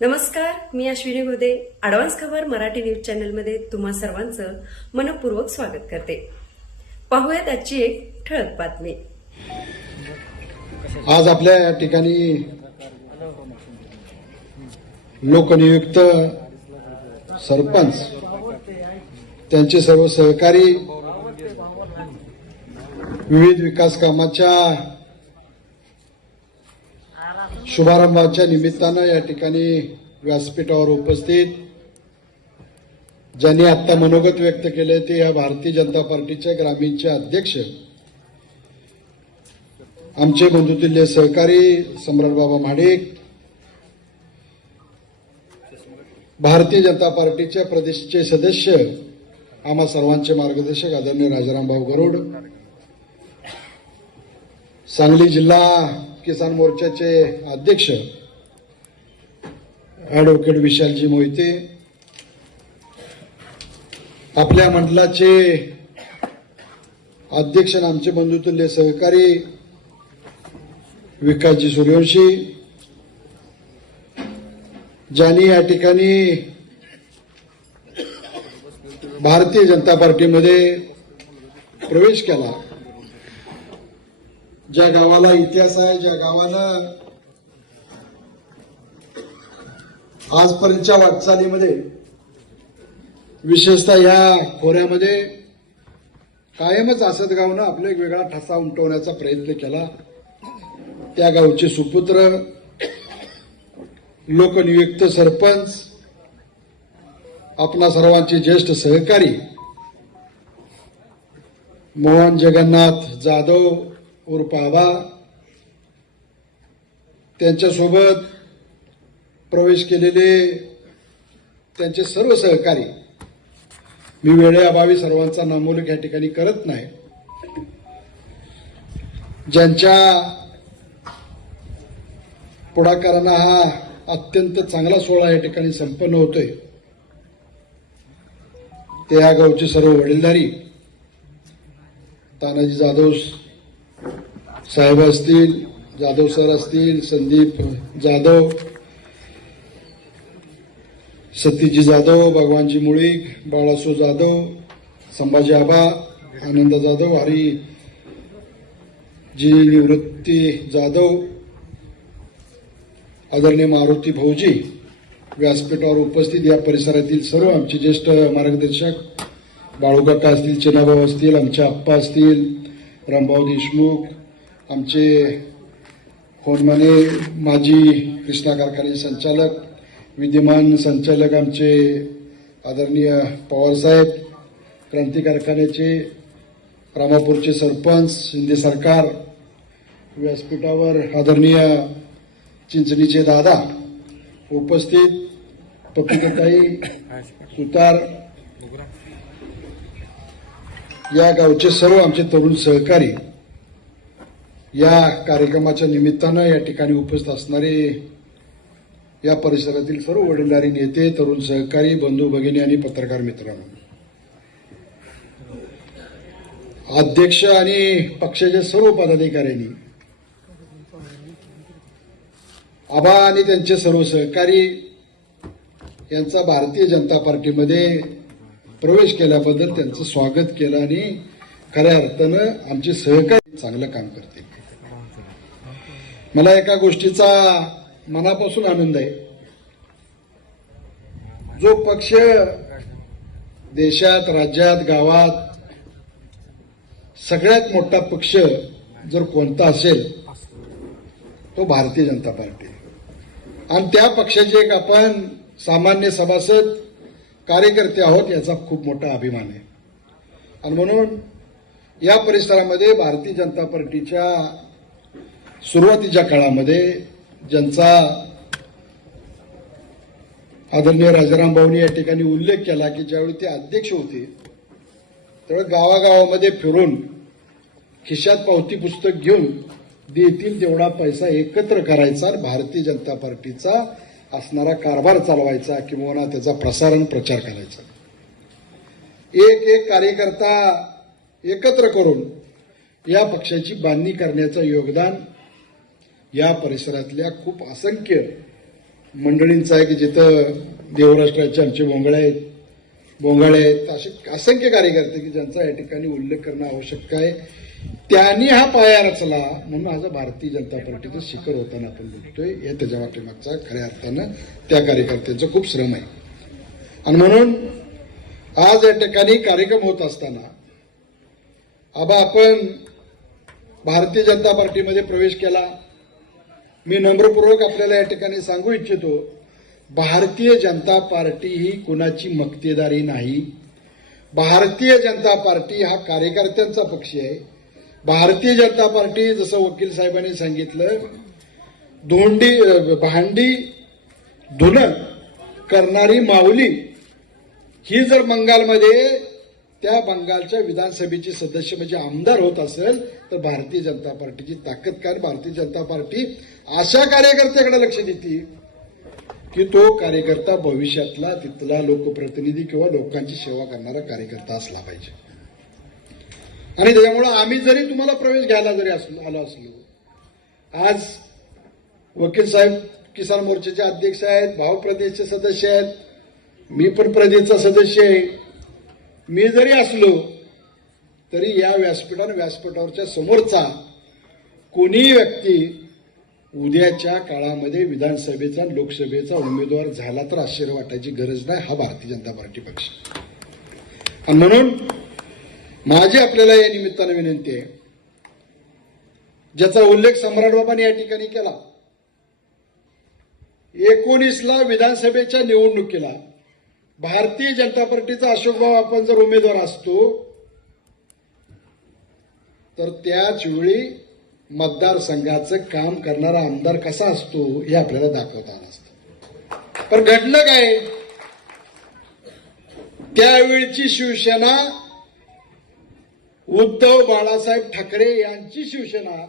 नमस्कार, मी अश्विनी गोदे. ॲडव्हान्स खबर मराठी न्यूज चॅनलमध्ये तुम्हा सर्वांचं मनपूर्वक स्वागत करते. पाहूयात आजची एक ठळक बातमी. आज आपल्या या ठिकाणी लोकनियुक्त सरपंच, त्यांचे सर्व सहकारी, विविध विकास कामाच्या शुभारंभाच्या निमित्तानं या ठिकाणी व्यासपीठावर उपस्थित, ज्यांनी आता मनोगत व्यक्त केले ते या भारतीय जनता पार्टीच्या ग्रामीणचे अध्यक्ष, आमचे बंधुतुल्य सहकारी सम्राटबाबा महाडिक, भारतीय जनता पार्टीच्या प्रदेशचे सदस्य, आम्हा सर्वांचे मार्गदर्शक आदरणीय राजारामभाऊ गरुड, सांगली जिल्हा किसान मोर्चाचे अध्यक्ष ॲडव्होकेट विशालजी मोहिते, आपल्या मंडळाचे अध्यक्ष आमचे बंधुतुल्य सहकारी विकासजी सूर्यवंशी, ज्यांनी या ठिकाणी भारतीय जनता पार्टीमध्ये प्रवेश केला, ज्या गावाला इतिहास आहे, ज्या गावानं आजपर्यंतच्या वाटचालीमध्ये विशेषतः या खोऱ्यामध्ये कायमच असत गावनं आपला एक वेगळा ठसा उमटवण्याचा प्रयत्न केला. त्या गावचे सुपुत्र, लोकनियुक्त सरपंच, आपणा सर्वांचे ज्येष्ठ सहकारी मोहन जगन्नाथ जाधव उर्फ आबा, त्यांच्यासोबत प्रवेश केलेले त्यांचे सर्व सहकारी, मी वेळेअभावी सर्वांचा नामोल्लेख या ठिकाणी करत नाही, ज्यांच्या पुढाकारानं हा अत्यंत चांगला सोहळा या ठिकाणी संपन्न होतोय, ते या गावचे सर्व वडीलधारी, तानाजी जाधव साहेब असतील, जाधव सर असतील, संदीप जाधव, सतीजी जाधव, भगवानजी मुळीक, बाळासो जाधव, संभाजी आबा, आनंद जाधव, हरी जी निवृत्ती जाधव, आदरणीय मारुती भाऊजी, व्यासपीठावर उपस्थित या परिसरातील सर्व आमचे ज्येष्ठ मार्गदर्शक, बाळूकाका असतील, चिनाभाऊ असतील, आमचे आप्पा असतील, रामभाऊ देशमुख, आमचे होनमाने माजी कृष्णा कारखाने संचालक, विद्यमान संचालक आमचे आदरणीय पवारसाहेब, क्रांती कारखान्याचे रामापूरचे सरपंच, शिंदे सरकार, व्यासपीठावर आदरणीय चिंचणीचे दादा उपस्थित, पपिकाताई सुतार, या गावचे सर्व आमचे तरुण सहकारी, या कार्यक्रमाच्या निमित्तानं या ठिकाणी उपस्थित असणारे या परिसरातील सर्व वडीलधारी नेते, तरुण सहकारी, बंधू भगिनी आणि पत्रकार मित्रांनो, अध्यक्ष आणि पक्षाच्या सर्व पदाधिकाऱ्यांनी, आबा आणि त्यांचे सर्व सहकारी यांचा भारतीय जनता पार्टीमध्ये प्रवेश केल्याबद्दल त्यांचं स्वागत केलं आणि खऱ्या अर्थानं आमचे सहकारी चांगलं काम करतील. मला एका गोष्टीचा मनापासून आनंद आहे, जो पक्ष देशात, राज्यात, गावात सगळ्यात मोठा पक्ष जर कोणता असेल तो भारतीय जनता पार्टी, आणि त्या पक्षाचे एक आपण सामान्य सभासद, कार्यकर्ते आहोत, याचा खूप मोठा अभिमान आहे. आणि म्हणून या परिसरामध्ये भारतीय जनता पार्टीच्या सुरुवातीच्या काळामध्ये ज्यांचा आदरणीय राजारामभाऊंनी या ठिकाणी उल्लेख केला की ज्यावेळी ते अध्यक्ष होते त्यावेळी गावागावामध्ये फिरून खिशात पावती पुस्तक घेऊन देतील तेवढा पैसा एकत्र करायचा, भारतीय जनता पार्टीचा असणारा कारभार चालवायचा किंवा त्याचा प्रसारण प्रचार करायचा. एक एक कार्यकर्ता एकत्र करून या पक्षाची बांधणी करण्याचं योगदान या परिसरातल्या खूप असंख्य मंडळींचा आहे की जिथं देवराष्ट्राचे आमचे बोंगाळे आहेत, असे असंख्य कार्यकर्ते की ज्यांचा या ठिकाणी उल्लेख करणं आवश्यक आहे. त्यांनी हा पाया रचला म्हणून आज भारतीय जनता पार्टीचं शिखर होताना आपण बघतोय. हे त्याच्या पाठीमागचा खऱ्या अर्थानं त्या कार्यकर्त्यांचं खूप श्रम आहे. आणि म्हणून आज या ठिकाणी कार्यक्रम होत असताना आपण भारतीय जनता पार्टीमध्ये प्रवेश केला. मी नम्रपूर्वक आपल्याला या ठिकाणी सांगू इच्छितो, भारतीय जनता पार्टी ही कुणाची मक्तेदारी नाही. भारतीय जनता पार्टी हा कार्यकर्त्यांचा पक्ष आहे. भारतीय जनता पार्टी जसं वकील साहेबांनी सांगितलं, भांडी धुणं करणारी माऊली ही जर बंगालमध्ये त्या बंगालच्या विधानसभेचे सदस्य म्हणजे आमदार होत असेल तर भारतीय जनता पार्टीची ताकद काय. भारतीय जनता पार्टी अशा कार्यकर्त्याकडे लक्ष देते की तो कार्यकर्ता भविष्यातला तिथला लोकप्रतिनिधी किंवा लोकांची सेवा करणारा कार्यकर्ता असला पाहिजे. आणि त्याच्यामुळे आम्ही जरी तुम्हाला प्रवेश घ्यायला जरी आलो असलो, आज वकील साहेब किसान मोर्चाचे अध्यक्ष आहेत, भाऊ प्रदेशचे सदस्य आहेत, मी पण प्रदेशचा सदस्य आहे. मी जरी असलो तरी या व्यासपीठावरच्या समोरचा कोणी व्यक्ती उद्याच्या काळामध्ये विधानसभेचा लोकसभेचा उमेदवार झाला तर आश्चर्य वाटायची गरज नाही. हा भारतीय जनता पार्टी पक्ष. आणि म्हणून माझी आपल्याला या निमित्तानं विनंती आहे, ज्याचा उल्लेख सम्राट बाबांनी या ठिकाणी केला, 19ला विधानसभेच्या निवडणुकीला भारतीय जनता पार्टीचा अशोकभाऊ आपण जर उमेदवार असतो तर त्याच वेळी मतदारसंघाचं काम करणारा आमदार कसा असतो हे आपल्याला दाखवता आलं असतं. पण घडलं काय, त्यावेळची शिवसेना उद्धव बाळासाहेब ठाकरे यांची शिवसेना,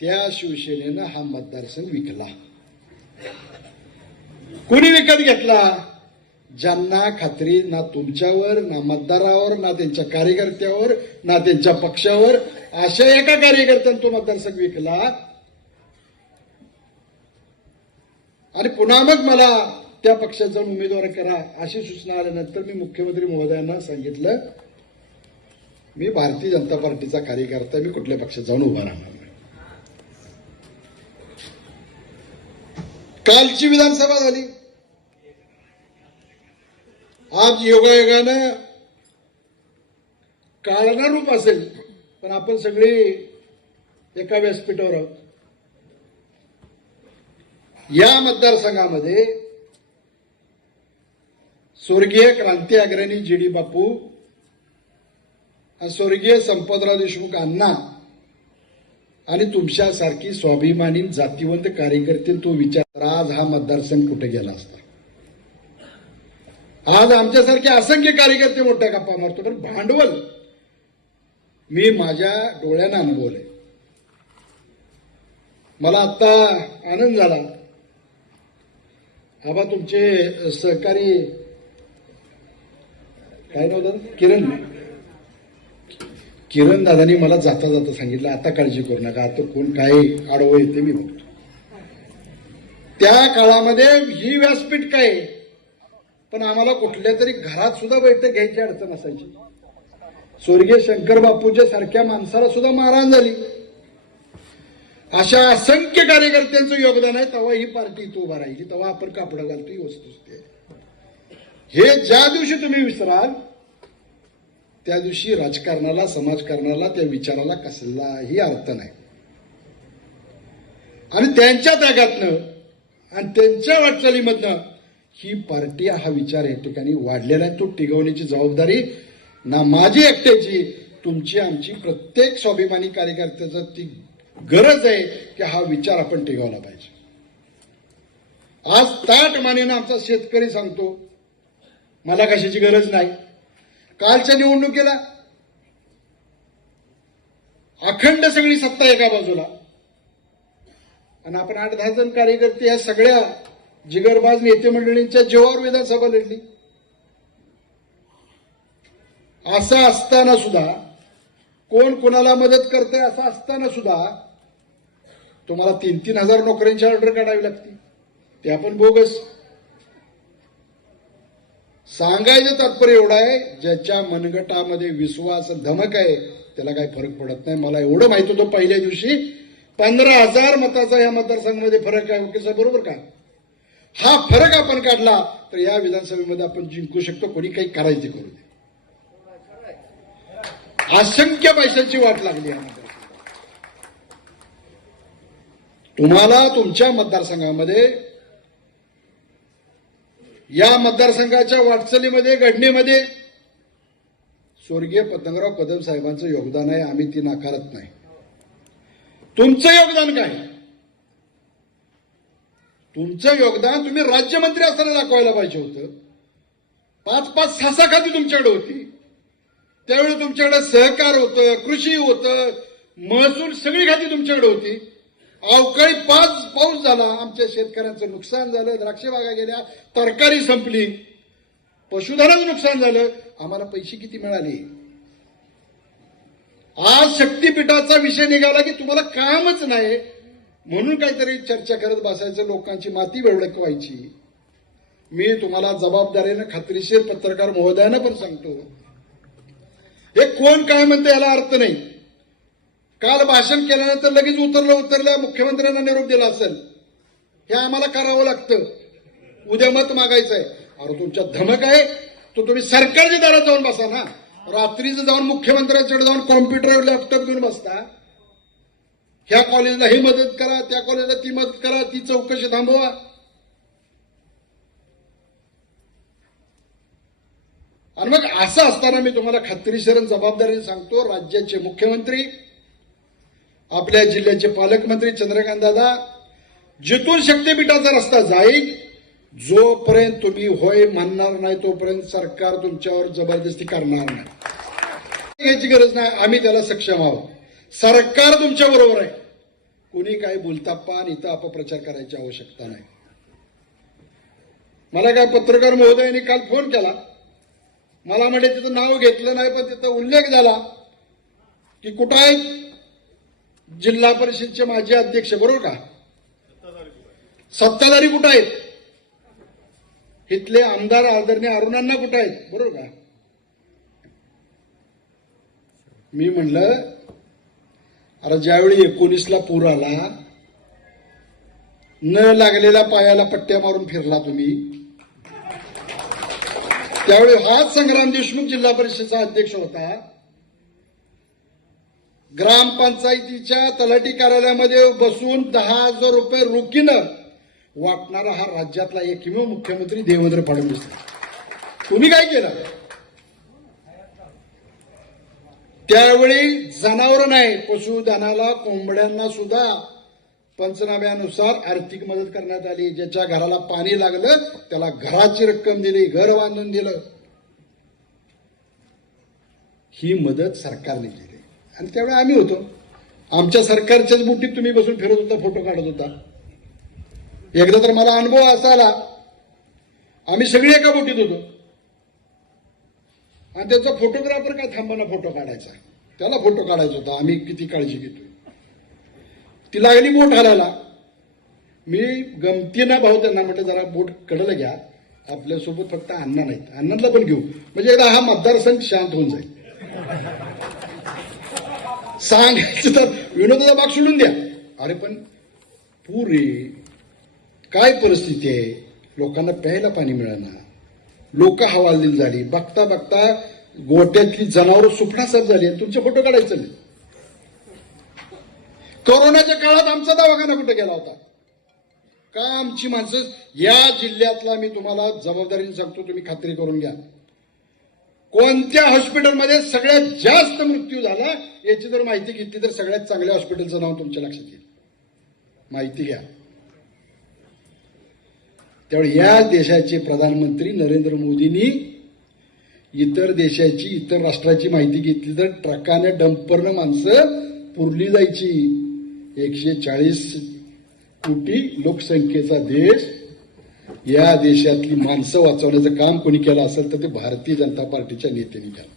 त्या शिवसेनेनं हा मतदारसंघ विकला. कोणी विकत घेतला? ज्यांना खात्री ना तुमच्यावर, ना मतदारावर, ना त्यांच्या कार्यकर्त्यावर, ना त्यांच्या पक्षावर, अशा एका कार्यकर्त्याने तो मतदारसंघ विकला. आणि पुन्हा मग मला त्या पक्षाचा उमेदवार करा अशी सूचना आल्यानंतर मी मुख्यमंत्री महोदयांना सांगितलं, मी भारतीय जनता पार्टीचा कार्यकर्ता, मी कुठल्या पक्षात जाऊन उभा राहणार नाही. कालची विधानसभा झाली. आज योगायोगानं काळानं रूप असेल पण आपण सगळे एका व्यासपीठावर आहोत. या मतदारसंघामध्ये स्वर्गीय क्रांती अग्रणी जी.डी. बापू आणि स्वर्गीय संपतराव देशमुख अण्णा आणि तुमच्यासारखी स्वाभिमानी जातीवंत कार्यकर्ते तो विचार, आज हा मतदारसंघ कुठे गेला असता. आज आमच्यासारखे असंख्य कार्यकर्ते मोठ्या गप्पा मारतो, पण भांडवल मी माझ्या डोळ्यानं अनुभवलंय. मला आता आनंद झाला, आबा तुमचे सहकारी काय नव्हतं, किरण दादांनी मला जाता जाता सांगितलं, आता काळजी करू नका, आता कोण काय आडवं येते मी बघतो. त्या काळामध्ये ही व्यासपीठ काय, पण आम्हाला कुठल्या तरी घरात सुद्धा बैठक घ्यायची अडचण असायची. स्वर्गीय शंकर बापूच्या सारख्या माणसाला सुद्धा मारहाण झाली. अशा असंख्य कार्यकर्त्यांचं योगदान आहे. तेव्हा ही पार्टी इथं उभा राहिली, तेव्हा आपण कापडं घालतो, ही वस्तुस्थिती आहे. हे ज्या दिवशी तुम्ही विसराल त्या दिवशी राजकारणाला, समाजकारणाला, त्या विचाराला कसलाही अर्थ नाही. आणि त्यांच्या त्यागातनं आणि त्यांच्या वाटचालीमधनं ही पार्टी, हा विचार या ठिकाणी वाढलेला आहे. तो टिकवण्याची जबाबदारी ना माझी एकट्याची, तुमची, आमची, प्रत्येक स्वाभिमानी कार्यकर्त्याचं ती गरज आहे की हा विचार आपण टिकवला पाहिजे. आज ताट मानेनं आमचा शेतकरी सांगतो, मला कशाची गरज नाही. कालच्या निवडणुकीला अखंड सगळी सत्ता एका बाजूला आणि आपण 8-10 जण कार्यकर्ते या सगळ्या जिगरबाज नेते मंडळींच्या जीवावर विधानसभा लढली. असं असताना सुद्धा, कोण कोणाला मदत करते असं असताना सुद्धा तुम्हाला 3-3 हजार नोकऱ्यांची ऑर्डर काढावी लागते. ते आपण बोगस. सांगायचं तात्पर्य एवढं आहे, ज्याच्या मनगटामध्ये विश्वास धमक आहे त्याला काही फरक पडत नाही. मला एवढं माहित होतं पहिल्या दिवशी 15,000 मताचा या मतदारसंघामध्ये फरक आहे. ओके सर, बरोबर का? हा फरक आपण काढला तर या विधानसभेमध्ये आपण जिंकू शकतो. कोणी काही करायचे करू दे. असंख्य पैशांची वाट लागली आहे. तुम्हाला तुमच्या मतदारसंघामध्ये, या मतदारसंघाच्या वाटचालीमध्ये, घडणीमध्ये स्वर्गीय पतंगराव कदम साहेबांचं योगदान आहे. आम्ही ती नाकारत नाही. तुमचं योगदान काय? तुमचं योगदान तुम्ही राज्यमंत्री असताना दाखवायला पाहिजे होतं. 5-5, 6-6 खाती तुमच्याकडे होती. त्यावेळी तुमच्याकडे सहकार होतं, कृषी होतं, महसूल, सगळी खाती तुमच्याकडे होती. अवकाळी 5 पाऊस झाला, आमच्या शेतकऱ्यांचं नुकसान झालं, द्राक्ष बागा गेल्या, तरकारी संपली, पशुधनाचं नुकसान झालं. आम्हाला पैसे किती मिळाले? आज शक्तीपीठाचा विषय निघाला की तुम्हाला कामच नाही म्हणून काहीतरी चर्चा करत बसायचं, लोकांची माती वेवळकवायची. मी तुम्हाला जबाबदारीनं, खात्रीशीर पत्रकार महोदयांना पण सांगतो, हे कोण काय म्हणतं याला अर्थ नाही. काल भाषण केल्यानंतर लगेच उतरल्या मुख्यमंत्र्यांना निरोप दिला असेल, हे आम्हाला करावं लागतं. उद्या मत मागायचं आहे. अरे तुमच्या धमक आहे तो तुम्ही सरकारच्या दारात जाऊन बसा ना. रात्रीचं जाऊन मुख्यमंत्र्यांकडे जाऊन कॉम्प्युटर, लॅपटॉप घेऊन बसता. ह्या कॉलेजला ही मदत करा, त्या कॉलेजला ती मदत करा, ती चौकशी थांबवा. आणि मग असं असताना मी तुम्हाला खात्रीशीर जबाबदारीने सांगतो, राज्याचे मुख्यमंत्री, आपल्या जिल्ह्याचे पालकमंत्री चंद्रकांत दादा, जिथून शक्तीपीठाचा रस्ता जाईल, जोपर्यंत तुम्ही होय म्हणणार नाही तोपर्यंत सरकार तुमच्यावर जबरदस्ती करणार नाही. याची गरज नाही. आम्ही त्याला सक्षम आहोत. सरकार तुमच्या बरोबर आहे. कुणी काही बोलताप्पा आणि इथं अपप्रचार करायची आवश्यकता नाही. मला काय पत्रकार महोदयांनी काल फोन केला. मला म्हणजे तिथं नाव घेतलं नाही, पण तिथं उल्लेख झाला की कुठं आहेत जिल्हा परिषदचे माजी अध्यक्ष, बरोबर का? सत्ताधारी कुठं आहेत? इथले आमदार आदरणीय अरुणांना कुठं आहेत, बरोबर का? मी म्हणलं, अरे ज्यावेळी 19ला पूर आला, न लागलेल्या पायाला पट्ट्या मारून फिरला तुम्ही, त्यावेळी हाच संग्राम देशमुख जिल्हा परिषदेचा अध्यक्ष होता. ग्रामपंचायतीच्या तलाठी कार्यालयामध्ये बसून 10,000 रुपये रोखीनं वाटणारा हा राज्यातला एकमेव मुख्यमंत्री देवेंद्र फडणवीस. तुम्ही काय केलं? त्यावेळी जनावर नाही, पशुधनाला, कोंबड्यांना सुद्धा पंचनाम्यानुसार आर्थिक मदत करण्यात आली. ज्याच्या घराला पाणी लागलं त्याला घराची रक्कम दिली, घर बांधून दिलं. ही मदत सरकारने केली. आणि त्यावेळी आम्ही होतो. आमच्या सरकारच्याच बुटीत तुम्ही बसून फिरत होता, फोटो काढत होता. एकदा तर मला अनुभव असा आला, आम्ही सगळी एका बोटीत होतो आणि त्याचा फोटोग्राफर काय थांबाना फोटो काढायचा, त्याला फोटो काढायचा होता. आम्ही किती काळजी घेतो. ती लागली बोट हलायला. मी गमतीनं भाऊ त्यांना म्हटलं, जरा बोट कडलं घ्या, आपल्यासोबत फक्त अण्णा नाहीत, अण्णांना पण घेऊ, म्हणजे एकदा हा मतदारसंघ शांत होऊन जाईल. सांगायचं तर विनोदाचा भाग सोडून द्या. अरे पण पूर आहे, काय परिस्थिती आहे, लोकांना प्यायला पाणी मिळालं, लोक हवालदिल झाली. बघता बघता गोट्यातली जनावरं सुपडासाप झाली आणि तुमचे फोटो काढायचं नाही. कोरोनाच्या काळात आमचा दवाखाना कुठे गेला होता का? आमची माणसं या जिल्ह्यातला, मी तुम्हाला जबाबदारीने सांगतो, तुम्ही खात्री करून घ्या, कोणत्या हॉस्पिटलमध्ये सगळ्यात जास्त मृत्यू झाला याची जर माहिती घेतली तर सगळ्यात चांगल्या हॉस्पिटलचं नाव तुमच्या लक्षात येईल. माहिती घ्या. त्यामुळे या देशाचे प्रधानमंत्री नरेंद्र मोदींनी इतर देशाची, इतर राष्ट्राची माहिती घेतली तर ट्रकाने, डंपरनं माणसं पुरली जायची. 140 कोटी लोकसंख्येचा देश, या देशातली माणसं वाचवण्याचं काम कोणी केलं असेल तर ते भारतीय जनता पार्टीच्या नेत्यांनी केलं.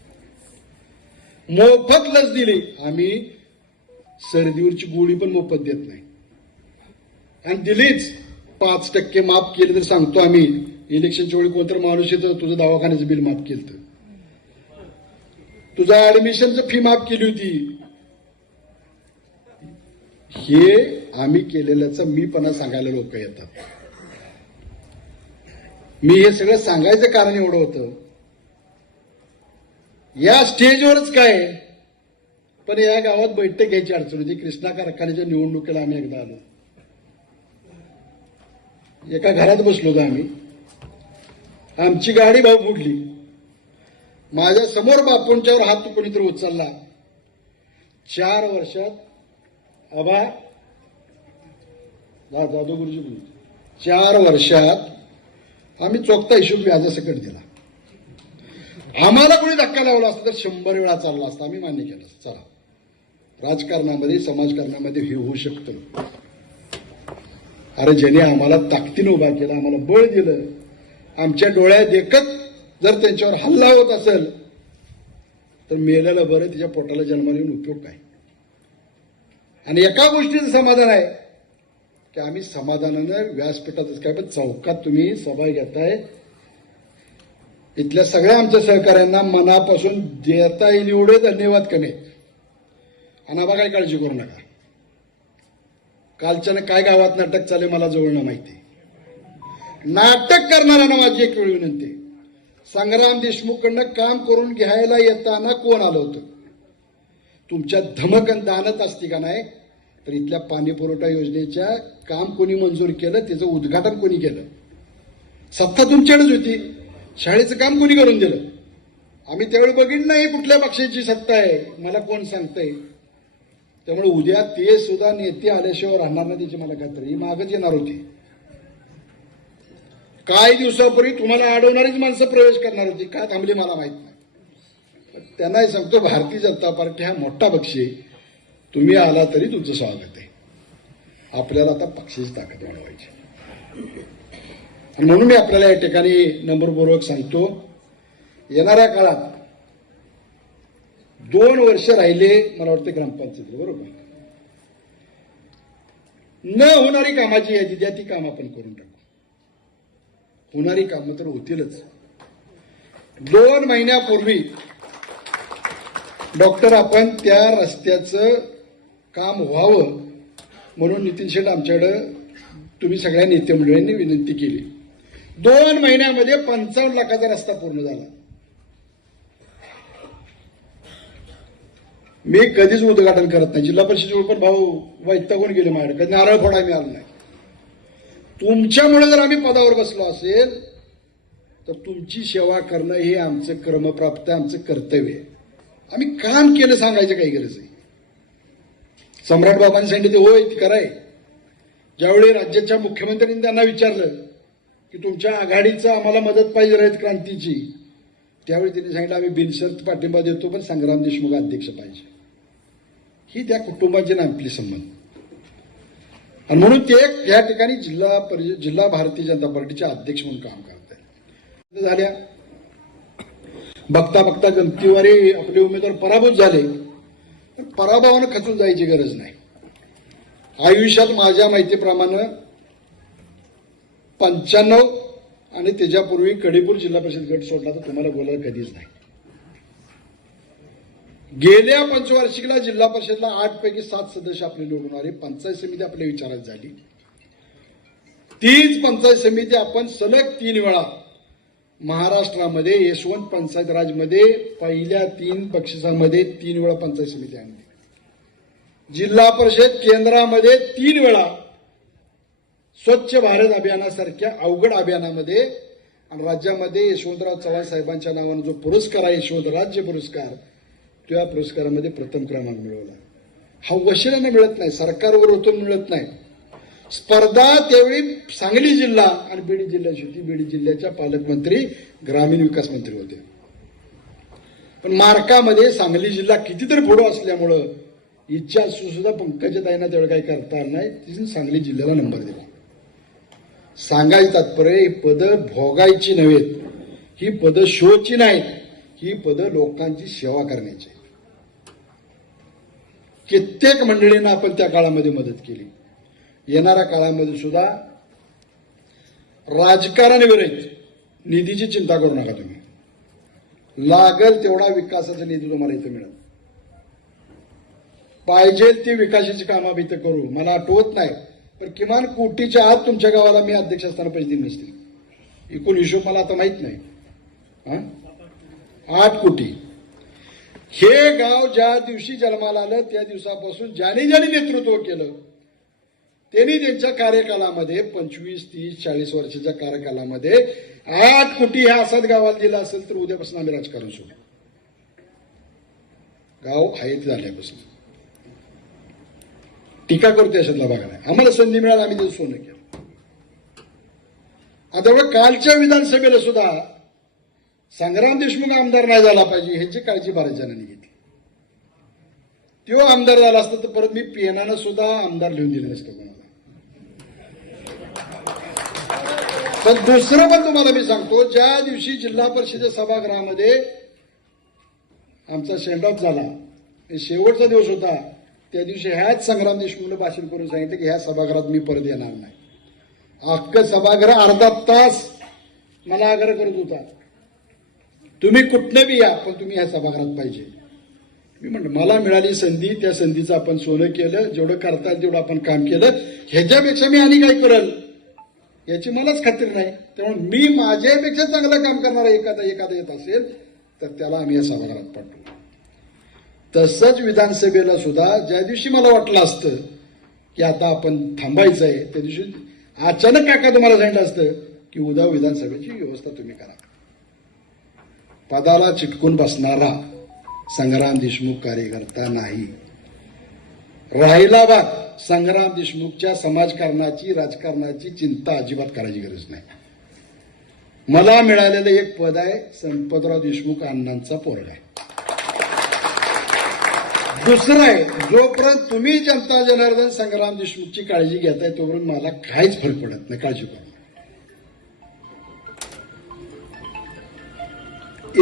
मोफत लस दिली. आम्ही सर्दीवरची गोळी पण मोफत देत नाही आणि दिलीच. 5% माफ केले तर सांगतो आम्ही, इलेक्शनच्या वेळी कोणतर माणूस येतं तुझं दवाखान्याचं बिल माफ केलं तर, तुझा ऍडमिशनचं फी माफ केली होती. हे आम्ही केलेल्याचा मीपणा सांगायला लोक येतात. मी हे सगळं सांगायचं कारण एवढं होतं, या स्टेजवरच काय, पण या गावात बैठक घ्यायची अडचण होती. कृष्णा कारखान्याच्या निवडणुकीला आम्ही एकदा आलो, एका घरात बसलो होतो आम्ही, आमची गाडी भाऊ फुटली, माझ्या समोर बापूंच्यावर हात कोणीतरी उचलला. 4 वर्षात आबा जाधव गुरुजी 4 वर्षात आम्ही चोखता हिशोब व्याजासकट दिला. आम्हाला कोणी धक्का लावला असता तर 100 वेळा चालला असता, आम्ही मान्य केलं असतं. चला, राजकारणामध्ये समाजकारणामध्ये हे होऊ शकतं. अरे ज्याने आम्हाला ताकदीनं उभा केला, आम्हाला बळ दिलं, आमच्या डोळ्यात देखत जर त्यांच्यावर हल्ला होत असेल तर मेलेलं बरं, तिच्या पोटाला जन्माला येऊन उपयोग काय. आणि एका गोष्टीचं समाधान आहे की आम्ही समाधानानं व्यासपीठातच काय, पण चौकात तुम्ही सभा घेताय, इथल्या सगळ्या आमच्या सहकाऱ्यांना मनापासून देता येईल एवढे धन्यवाद कमी. आणि आबा काय काळजी करू नका, कालच्यानं काय गावात नाटक चालले मला जवळनं माहिती. नाटक करणाऱ्यांना माझी एक वेळ विनंती, संग्राम देशमुखकडनं काम करून घ्यायला येताना कोण आलं होतं, तुमच्या धमक दानत असती का नाही, तर इथल्या पाणी पुरवठा योजनेच्या काम कोणी मंजूर केलं, त्याचं उद्घाटन कोणी केलं, सत्ता तुमच्याकडेच होती, शाळेचं काम कोणी करून दिलं. आम्ही त्यावेळी बघितलं नाही कुठल्या पक्षाची सत्ता आहे, मला कोण सांगतंय. त्यामुळे उद्या ते सुद्धा नेते आल्याशिवाय राहणार नाही त्याची मला खात्री, मागच येणार होती. काही दिवसापूर्वी तुम्हाला अडवणारीच माणसं प्रवेश करणार होती, का थांबली मला माहित नाही. त्यांनाही सांगतो, भारतीय जनता पार्टी हा मोठा पक्ष आहे, तुम्ही आला तरी तुमचं स्वागत आहे. आपल्याला आता पक्षाची ताकद वाढवायची. आणि म्हणून मी आपल्याला या ठिकाणी नंबरपूर्वक सांगतो, येणाऱ्या काळात 2 वर्ष राहिले मला वाटतं ग्रामपंचायत, बरोबर, न होणारी कामाची यादी द्या, ती काम आपण करून टाकू. होणारी कामं तर होतीलच. 2 महिन्यापूर्वी डॉक्टर आपण त्या रस्त्याचं काम व्हावं म्हणून नितीन शेठ आमच्याकडं तुम्ही सगळ्या नेते मंडळींनी विनंती केली. 2 महिन्यामध्ये 55 लाखाचा रस्ता पूर्ण झाला. मी कधीच उद्घाटन करत नाही, जिल्हा परिषदेवर पण भाऊ वैतागून गेले माझ्याकडे, कधी नारळ फोडा मिळाला नाही. तुमच्यामुळे जर आम्ही पदावर बसलो असेल तर तुमची सेवा करणं हे आमचं क्रमप्राप्त, आमचं कर्तव्य आहे. आम्ही काम केलं सांगायचं काही गरज आहे. सम्राट बाबांनी सांगितलं ते होय, ती कराय. ज्यावेळी राज्याच्या मुख्यमंत्र्यांनी त्यांना विचारलं की तुमच्या आघाडीचं आम्हाला मदत पाहिजे रयत क्रांतीची, त्यावेळी त्यांनी सांगितलं आम्ही बिनशर्त पाठिंबा देतो, पण संग्राम देशमुख अध्यक्ष पाहिजे. ही त्या कुटुंबाची ना आपली संबंध. आणि म्हणून ते या ठिकाणी जिल्हा भारतीय जनता पार्टीचे अध्यक्ष म्हणून काम करत आहेत. झाल्या बघता बघता गमतीवारी आपले उमेदवार पराभूत झाले, पण पराभवानं खचून जायची गरज नाही. आयुष्यात माझ्या माहितीप्रमाणे 95 आणि त्याच्यापूर्वी कडेपूर जिल्हा परिषद गट सोडला तर तुम्हाला बोलायला कधीच नाही. गेल्या पंचवार्षिकला जिल्हा परिषदला 8 पैकी 7 सदस्य आपले निवडून आले. पंचायत समिती आपल्या विचारात झाली. तीच पंचायत समिती आपण सलग 3 वेळा महाराष्ट्रामध्ये यशवंत पंचायत राजमध्ये पहिल्या 3 बक्षिसांमध्ये 3 वेळा पंचायत समिती आणली. जिल्हा परिषद केंद्रामध्ये 3 वेळा स्वच्छ भारत अभियानासारख्या अवघड अभियानामध्ये, आणि राज्यामध्ये यशवंतराव चव्हाण साहेबांच्या नावाने जो पुरस्कार आहे यशवंत राज्य पुरस्कार, त्या पुरस्कारामध्ये प्रथम क्रमांक मिळवला. हा वशिल्याने मिळत नाही, सरकारवर ओतून मिळत नाही. स्पर्धा त्यावेळी सांगली जिल्हा आणि बीड जिल्ह्याची होती. बीड जिल्ह्याच्या पालकमंत्री ग्रामीण विकास मंत्री होते. पण मार्कामध्ये सांगली जिल्हा कितीतरी पुढं असल्यामुळं इच्छा असून सुद्धा पंकजाताईंना तेवढं काही करता आलं नाही. तिने सांगली जिल्ह्याला नंबर दिला. सांगायचं तात्पर्य ही पदं भोगायची नव्हेत, ही पदं शोची नाहीत, ही पदं लोकांची सेवा करण्याची. कित्येक मंडळींना आपण त्या काळामध्ये मदत केली. येणाऱ्या काळामध्ये सुद्धा राजकारण विरहित निधीची चिंता करू नका तुम्ही. लागल तेवढा विकासाचा निधी तुम्हाला इथं मिळेल. पाहिजे ती विकासाची कामं आम्ही इथं करू. मला आठवत नाही पण किमान कोटीच्या आत तुमच्या गावाला मी अध्यक्ष असताना पैसे दिले नसतील. एकूण हिशोब मला आता माहित नाही. 8 कोटी. हे गाव ज्या दिवशी जन्माला आलं त्या दिवसापासून ज्याने नेतृत्व केलं त्यांनी त्यांच्या कार्यकालामध्ये 25, 30, 40 वर्षाच्या कार्यकालामध्ये 8 कोटी ह्या असाच गावाला दिला असेल तर उद्यापासून आम्ही राजकारण सोडू. गाव हायत झाल्यापासून टीका करतो याच्यातला भाग नाही. आम्हाला संधी मिळाली आम्ही ते सोनं केलं. आता कालच्या विधानसभेला सुद्धा संग्राम देशमुख आमदार नाही झाला पाहिजे ह्याची काळजी बऱ्याच जणांनी घेतली. तो आमदार झाला असता तर परत मी पेनानं सुद्धा आमदार लिहून दिले नसतं कोणाला. पण दुसरं पण तुम्हाला मी सांगतो, ज्या दिवशी जिल्हा परिषद सभागृहामध्ये आमचा सेंड ऑफ झाला, शेवटचा दिवस होता, त्या दिवशी ह्याच संग्राम देशमुखने भाषण करून सांगितलं की ह्या सभागृहात मी परत येणार नाही. अख्खं सभागृह अर्धा तास मला आग्रह करत होता, तुम्ही कुठनं बी या पण तुम्ही ह्या सभागृहात पाहिजे. मी म्हणलं मला मिळाली संधी, त्या संधीचं आपण सोनं केलं, जेवढं करता येईल तेवढं आपण काम केलं. ह्याच्यापेक्षा मी आणि काय करल याची मलाच खात्री नाही. त्यामुळे मी माझ्यापेक्षा चांगलं काम करणारा एखादा येत असेल तर त्याला आम्ही या सभागृहात पाठवू. तसंच विधानसभेला सुद्धा ज्या दिवशी मला वाटलं असतं की आता आपण थांबायचं आहे त्या दिवशी अचानक काका तुम्हाला सांगितलं असतं की उद्या विधानसभेची व्यवस्था तुम्ही करा. पदाला चिटकून बसणारा संग्राम देशमुख कार्यकर्ता नाही. राहिला भाग संग्राम देशमुखच्या समाजकारणाची राजकारणाची चिंता अजिबात करायची गरज नाही. मला मिळालेलं एक पद आहे संपतराव देशमुख अण्णांचा पोरगा आहे. दुसरं आहे जोपर्यंत तुम्ही जनता जनार्दन संग्राम देशमुखची काळजी घेताय तोपर्यंत मला काहीच फरक पडत नाही. काळजी करू.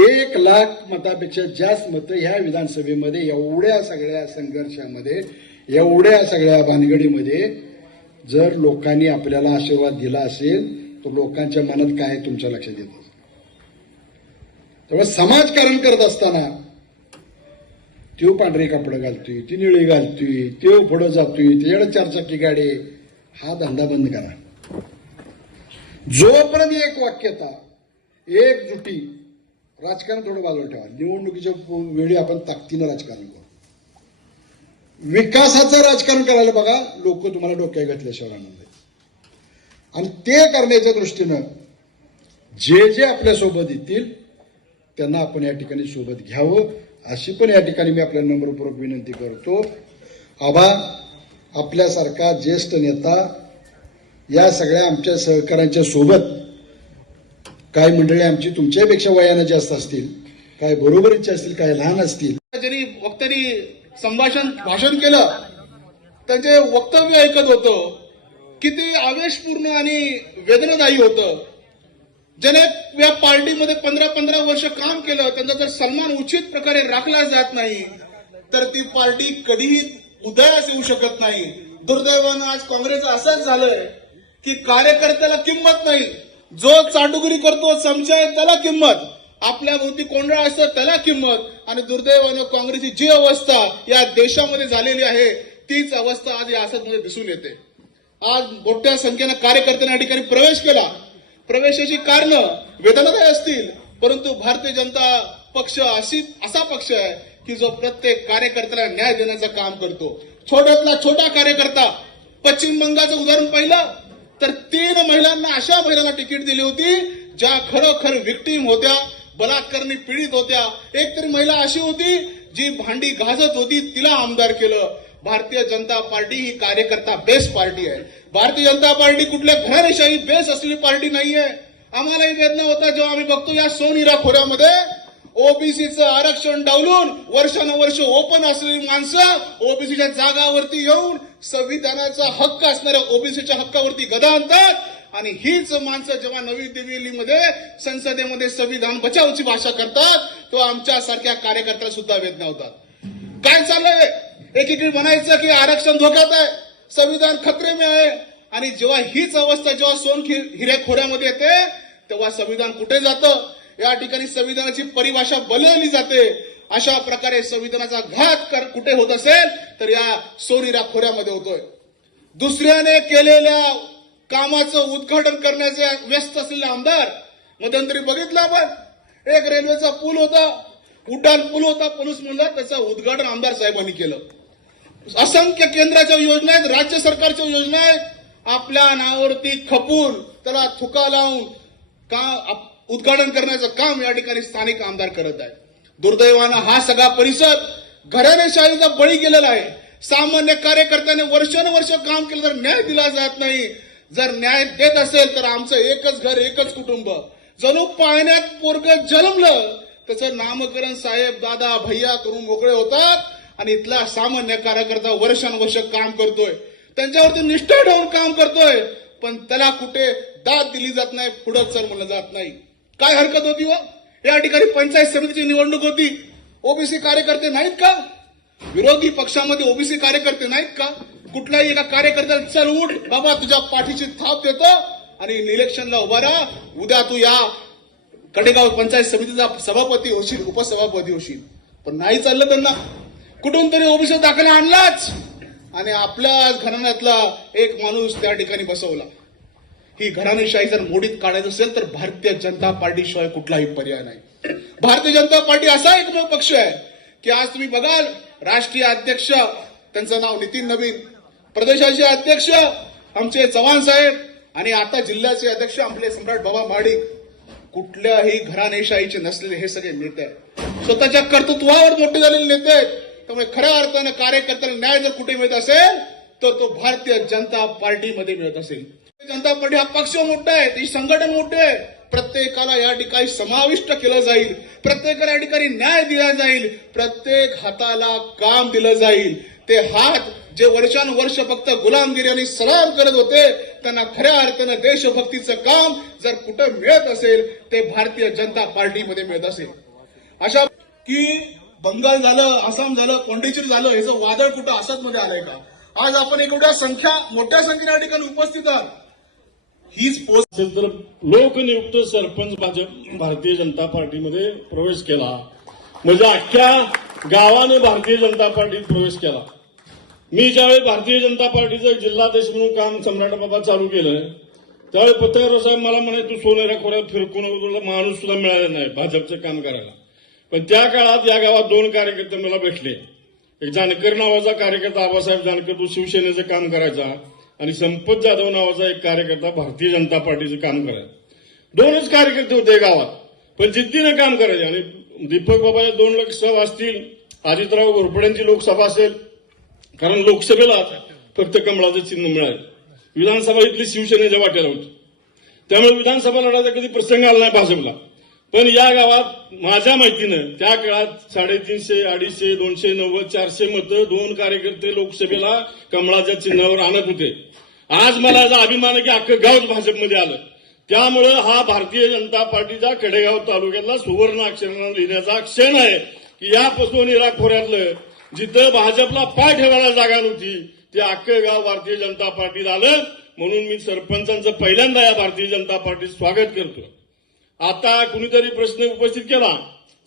1 लाख मतापेक्षा जास्त मतं ह्या विधानसभेमध्ये एवढ्या सगळ्या संघर्षामध्ये एवढ्या सगळ्या भानगडीमध्ये जर लोकांनी आपल्याला आशीर्वाद दिला असेल तर लोकांच्या मनात काय तुमच्या लक्षात येतं. तेव्हा समाजकारण करत असताना तो पांढरे कपडे घालतोय, ती निळी घालतोय, तो पुढे जातोय, त्याच्याकडे 4 चाकी गाडी, हा धंदा बंद करा. जोपर्यंत एक वाक्यता एकजुटी राजकारण थोडं बाजूला ठेवा. निवडणुकीच्या वेळी आपण ताकदीनं राजकारण करू. विकासाचं राजकारण करायला बघा, लोक तुम्हाला डोक्यात घातल्याशिवाय आनंद आहे. आणि ते करण्याच्या दृष्टीनं जे आपल्या सोबत येतील त्यांना आपण या ठिकाणी सोबत घ्यावं अशी पण या ठिकाणी मी आपल्या नम्रपूर्वक विनंती करतो. आबा आपल्यासारखा ज्येष्ठ नेता या सगळ्या आमच्या सहकाऱ्यांच्या सोबत, काही मंडळी आमची तुमच्यापेक्षा वयानं जास्त असतील, काही बरोबरीचे असतील, काही लहान असतील. ज्यांनी वक्त्यांनी भाषण केलं त्यांचे वक्तव्य ऐकत होतो, किती आवेशपूर्ण आणि वेदनादायी होतं. ज्याने या पार्टीमध्ये 15 वर्ष काम केलं त्यांचा जर सन्मान उचित प्रकारे राखला जात नाही तर ती पार्टी कधीही उदयास येऊ शकत नाही. दुर्दैवानं आज काँग्रेस असंच झालंय की कार्यकर्त्याला किंमत नाही. जो चाटुकरी करतो, चमचा आहे त्याला किंमत, आपल्या भोवती कोंडळा असतं त्याला किंमत. आणि दुर्दैवानं काँग्रेसची जी अवस्था या देशामध्ये झालेली आहे तीच अवस्था आज या आसादमध्ये दिसून येते. आज मोठ्या संख्येनं कार्यकर्त्यांनी या ठिकाणी प्रवेश केला. प्रवेशाची कारण वेदनादायी असतील, परंतु भारतीय जनता पक्ष असा पक्ष आहे की जो प्रत्येक कार्यकर्त्याला न्याय देण्याचं काम करतो. छोट्यातला छोटा कार्यकर्ता, पश्चिम बंगालचं उदाहरण पाहिलं तर 3 महिलांना, अशा महिलांना तिकीट दिली होती ज्या खरोखर विक्टीम होत्या, बलात्काराने पीडित होत्या. एक तरी महिला अशी होती जी भांडी घासत होती, तिला आमदार केलं. भारतीय जनता पार्टी ही कार्यकर्ता बेस पार्टी आहे. भारतीय जनता पार्टी कुठल्या घराणेशाही बेस असलेली पार्टी नाहीये. आम्हालाही वेदना होता जेव्हा आम्ही बघतो या सोनेरा खोऱ्यामध्ये ओबीसीचं आरक्षण डावलून वर्षानुवर्ष ओपन असलेली माणसं ओबीसीच्या जागावरती येऊन संविधानाचा हक्क असणाऱ्या ओबीसीच्या हक्कावरती गदा आणतात. आणि हीच माणसं जेव्हा नवी दिल्लीमध्ये संसदेमध्ये संविधान बचावची भाषा करतात तो आमच्यासारख्या कार्यकर्त्याला सुद्धा वेदना होतात. काय चाललंय? एकीकडे म्हणायचं की आरक्षण धोक्यात आहे, संविधान खतरे में आहे, आणि जेव्हा हीच अवस्था जेव्हा हिरे खोऱ्यामध्ये येते तेव्हा संविधान कुठे जातं? या ठिकाणी संविधानाची परिभाषा बदलली जाते. अशा प्रकारे संविधानाचा घात कुठे होत असेल तर या सोनीरा खोऱ्यामध्ये होतोय. दुसऱ्याने केलेल्या कामाचं उद्घाटन करण्याचे व्यस्त असलेले आमदार मध्यंतरी बघितलं आपण, एक रेल्वेचा पूल होता, उड्डाण पूल होता, पणूस म्हणला, त्याचं उद्घाटन आमदार साहेबांनी केलं. असंख्य केंद्राच्या योजना आहेत, राज्य सरकारच्या योजना आहेत, आपल्या नावावरती खपून त्याला थुका लावून उद्घाटन करण्याचं काम या ठिकाणी स्थानिक आमदार करत आहेत. दुर्दैवानं हा सगळा परिसर घराणेशाहीचा बळी गेलेला आहे. सामान्य कार्यकर्त्याने वर्षानुवर्ष काम केलं तर न्याय दिला जात नाही. जर न्याय देत असेल तर आमचं एकच घर, एकच कुटुंब, जणू पाण्यात पोरगं जन्मलं त्याचं नामकरण साहेब, दादा, भैया करून मोकळे होतात आणि इथला सामान्य कार्यकर्ता वर्षानुवर्ष काम करतोय, त्यांच्यावरती निष्ठा ठेवून काम करतोय, पण त्याला कुठे दाद दिली जात नाही, पुढं चल म्हणलं जात नाही. काय हरकत होती व या ठिकाणी पंचायत समितीची निवडणूक होती, ओबीसी कार्यकर्ते नाहीत का? विरोधी पक्षामध्ये ओबीसी कार्यकर्ते नाहीत का? कुठल्याही एका कार्यकर्त्याला चल उठ बाबा, तुझ्या पाठीची थाप देतो आणि इलेक्शनला उभा राहा, उद्या तू या कडेगाव पंचायत समितीचा सभापती होशील, उपसभापती होशील. पण नाही चाललं त्यांना. कुठून तरी ओबीसी दाखला आणलाच आणि आपल्या घराण्यातला एक माणूस त्या ठिकाणी बसवला. ही घराणेशाही जर मोडीत काढायचं असेल तर भारतीय जनता पार्टीशिवाय कुठलाही पर्याय नाही. भारतीय जनता पार्टी असा एकमेव पक्ष आहे की आज तुम्ही बघाल राष्ट्रीय अध्यक्ष त्यांचं नाव नितीन नवीन, प्रदेशाचे अध्यक्ष आमचे चव्हाण साहेब आणि आता जिल्ह्याचे अध्यक्ष आपले सम्राट बाबा महाडिक, कुठल्याही घराणेशाहीचे नसलेले हे सगळे नेते आहेत, स्वतःच्या कर्तृत्वावर मोठे झालेले नेते आहेत. त्यामुळे खऱ्या अर्थानं कार्यकर्त्याला न्याय जर कुठे मिळत असेल तर तो भारतीय जनता पार्टीमध्ये मिळत असेल. जनता पार्टी हा पक्ष मोठा आहे, ती संघटन मोठे आहे, प्रत्येकाला या ठिकाणी समाविष्ट केलं जाईल, प्रत्येकाला या ठिकाणी न्याय दिला जाईल, प्रत्येक हाताला काम दिलं जाईल. ते हात जे वर्षानुवर्ष फक्त गुलामगिरी आणि सलाम करत होते त्यांना खऱ्या अर्थानं देशभक्तीचं काम जर कुठं मिळत असेल ते भारतीय जनता पार्टीमध्ये मिळत असेल. अशा की बंगाल झालं, आसाम झालं, पॉंडिचेरी झालं, ह्याचं वादळ कुठं आसाममध्ये आलंय का? आज आपण एवढ्या मोठ्या संख्येने या ठिकाणी उपस्थित आहात. हीच पोस्ट असेल तर लोकनियुक्त सरपंच भारतीय जनता पार्टीमध्ये प्रवेश केला म्हणजे अख्ख्या गावाने भारतीय जनता पार्टीत प्रवेश केला. मी ज्यावेळी भारतीय जनता पार्टीचं जिल्हाध्यक्ष म्हणून काम सम्राट बाबा चालू केलं त्यावेळी पत्रकार साहेब मला म्हणे तू सोनेरा खोऱ्यात फिरकून तुला माणूस सुद्धा मिळाला नाही भाजपचं काम करायला. पण त्या काळात या गावात 2 कार्यकर्ते मला भेटले. एक जानकर नावाचा कार्यकर्ता आबासाहेब जानकर, तो शिवसेनेचं काम करायचा, आणि संपत जाधव नावाचा एक कार्यकर्ता भारतीय जनता पार्टीचं काम करायचा. 2च कार्यकर्ते होते गावात पण जिद्दीनं काम करायचे. आणि दीपक बाबा 2 लोकसभा असतील, अजितराव घोरपड्यांची लोकसभा असेल, कारण लोकसभेला फक्त कमळाचं चिन्ह मिळालं, विधानसभा इथली शिवसेनेच्या वाट्याला होती, त्यामुळे विधानसभा लढायचा कधी प्रसंग आला नाही भाजपला. पण या गावात माझ्या माहितीनं त्या काळात 350, 250, 290, 400 मतं 2 कार्यकर्ते लोकसभेला कमळाच्या चिन्हावर आणत होते. आज मला याचा अभिमान आहे की अख्खं गावच भाजपमध्ये आलं. त्यामुळं हा भारतीय जनता पार्टीचा कडेगाव तालुक्यातला सुवर्ण अक्षरानं लिहिण्याचा क्षण आहे की यापासून इराक खोऱ्यातलं जिथं भाजपला पाय ठेवायला जागा नव्हती ते अख्खं गाव भारतीय जनता पार्टीत आलं. म्हणून मी सरपंचांचं पहिल्यांदा या भारतीय जनता पार्टीत स्वागत करतो. आता कुणीतरी प्रश्न उपस्थित केला,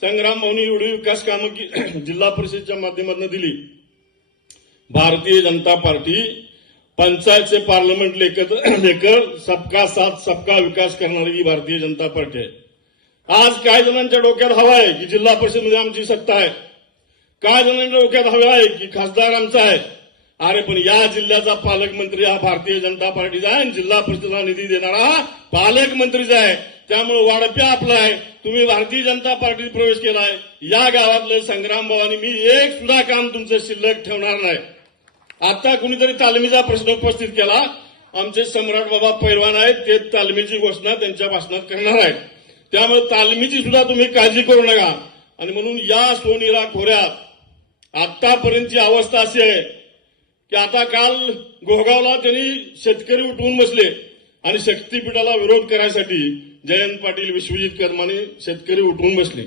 संग्राम भाऊनी एवढी विकास कामं जिल्हा परिषदच्या माध्यमातून दिली. भारतीय जनता पार्टी पंचायत से पार्लमेंट लेकर सबका साथ सबका विकास करणारी ही भारतीय जनता पार्टी आहे. आज काही जणांच्या डोक्यात हवा आहे की जिल्हा परिषदमध्ये आमची सत्ता आहे, काही जणांच्या डोक्यात हवा आहे की खासदार आमचा आहे. अरे पण या जिल्ह्याचा पालकमंत्री हा भारतीय जनता पार्टीचा आहे आणि जिल्हा परिषदेला निधी देणारा हा पालकमंत्रीचा आहे. त्यामुळे वाढप्या आपला आहे. तुम्ही भारतीय जनता पार्टीत प्रवेश केलाय. या गावातलं संग्राम भावानी मी एक सुद्धा काम तुमचं शिल्लक ठेवणार नाही. आता कुणीतरी तालमीचा प्रश्न उपस्थित केला, आमचे सम्राट बाबा पैलवान आहेत, ते तालमीची घोषणा त्यांच्या भाषणात करणार आहेत. त्यामुळे तालमीची सुद्धा तुम्ही काळजी करू नका. आणि म्हणून या सोनेरा खोऱ्यात आतापर्यंतची अवस्था अशी आहे की आता काल घोगावला त्यांनी शेतकरी उठवून बसले आणि शक्तीपीठाला विरोध करायसाठी जयंत पाटील, विश्वजित कदमाने शेतकरी उठवून बसले.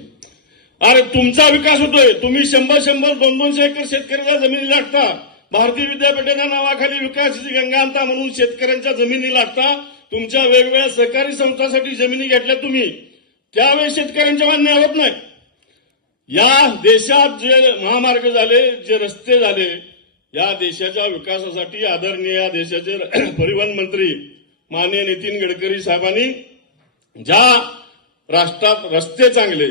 अरे तुमचा विकास होतोय, तुम्ही 100-100, 200 एकर शेतकऱ्याच्या जमिनी लागता, भारतीय विद्यापीठाच्या नावाखाली विकासाची गंगा आणता म्हणून शेतकऱ्यांच्या जमिनी लागता तुमच्या वेगवेगळ्या सहकारी संस्थांसाठी जमिनी घेतल्या तुम्ही, त्यावेळी शेतकऱ्यांच्या मान्य होत नाही. या देशात जे महामार्ग झाले, जे रस्ते झाले, या देशाच्या विकासासाठी आदरणीय या देशाचे परिवहन मंत्री माननीय नितीन गडकरी साहेबांनी ज्या राष्ट्रात रस्ते चांगले,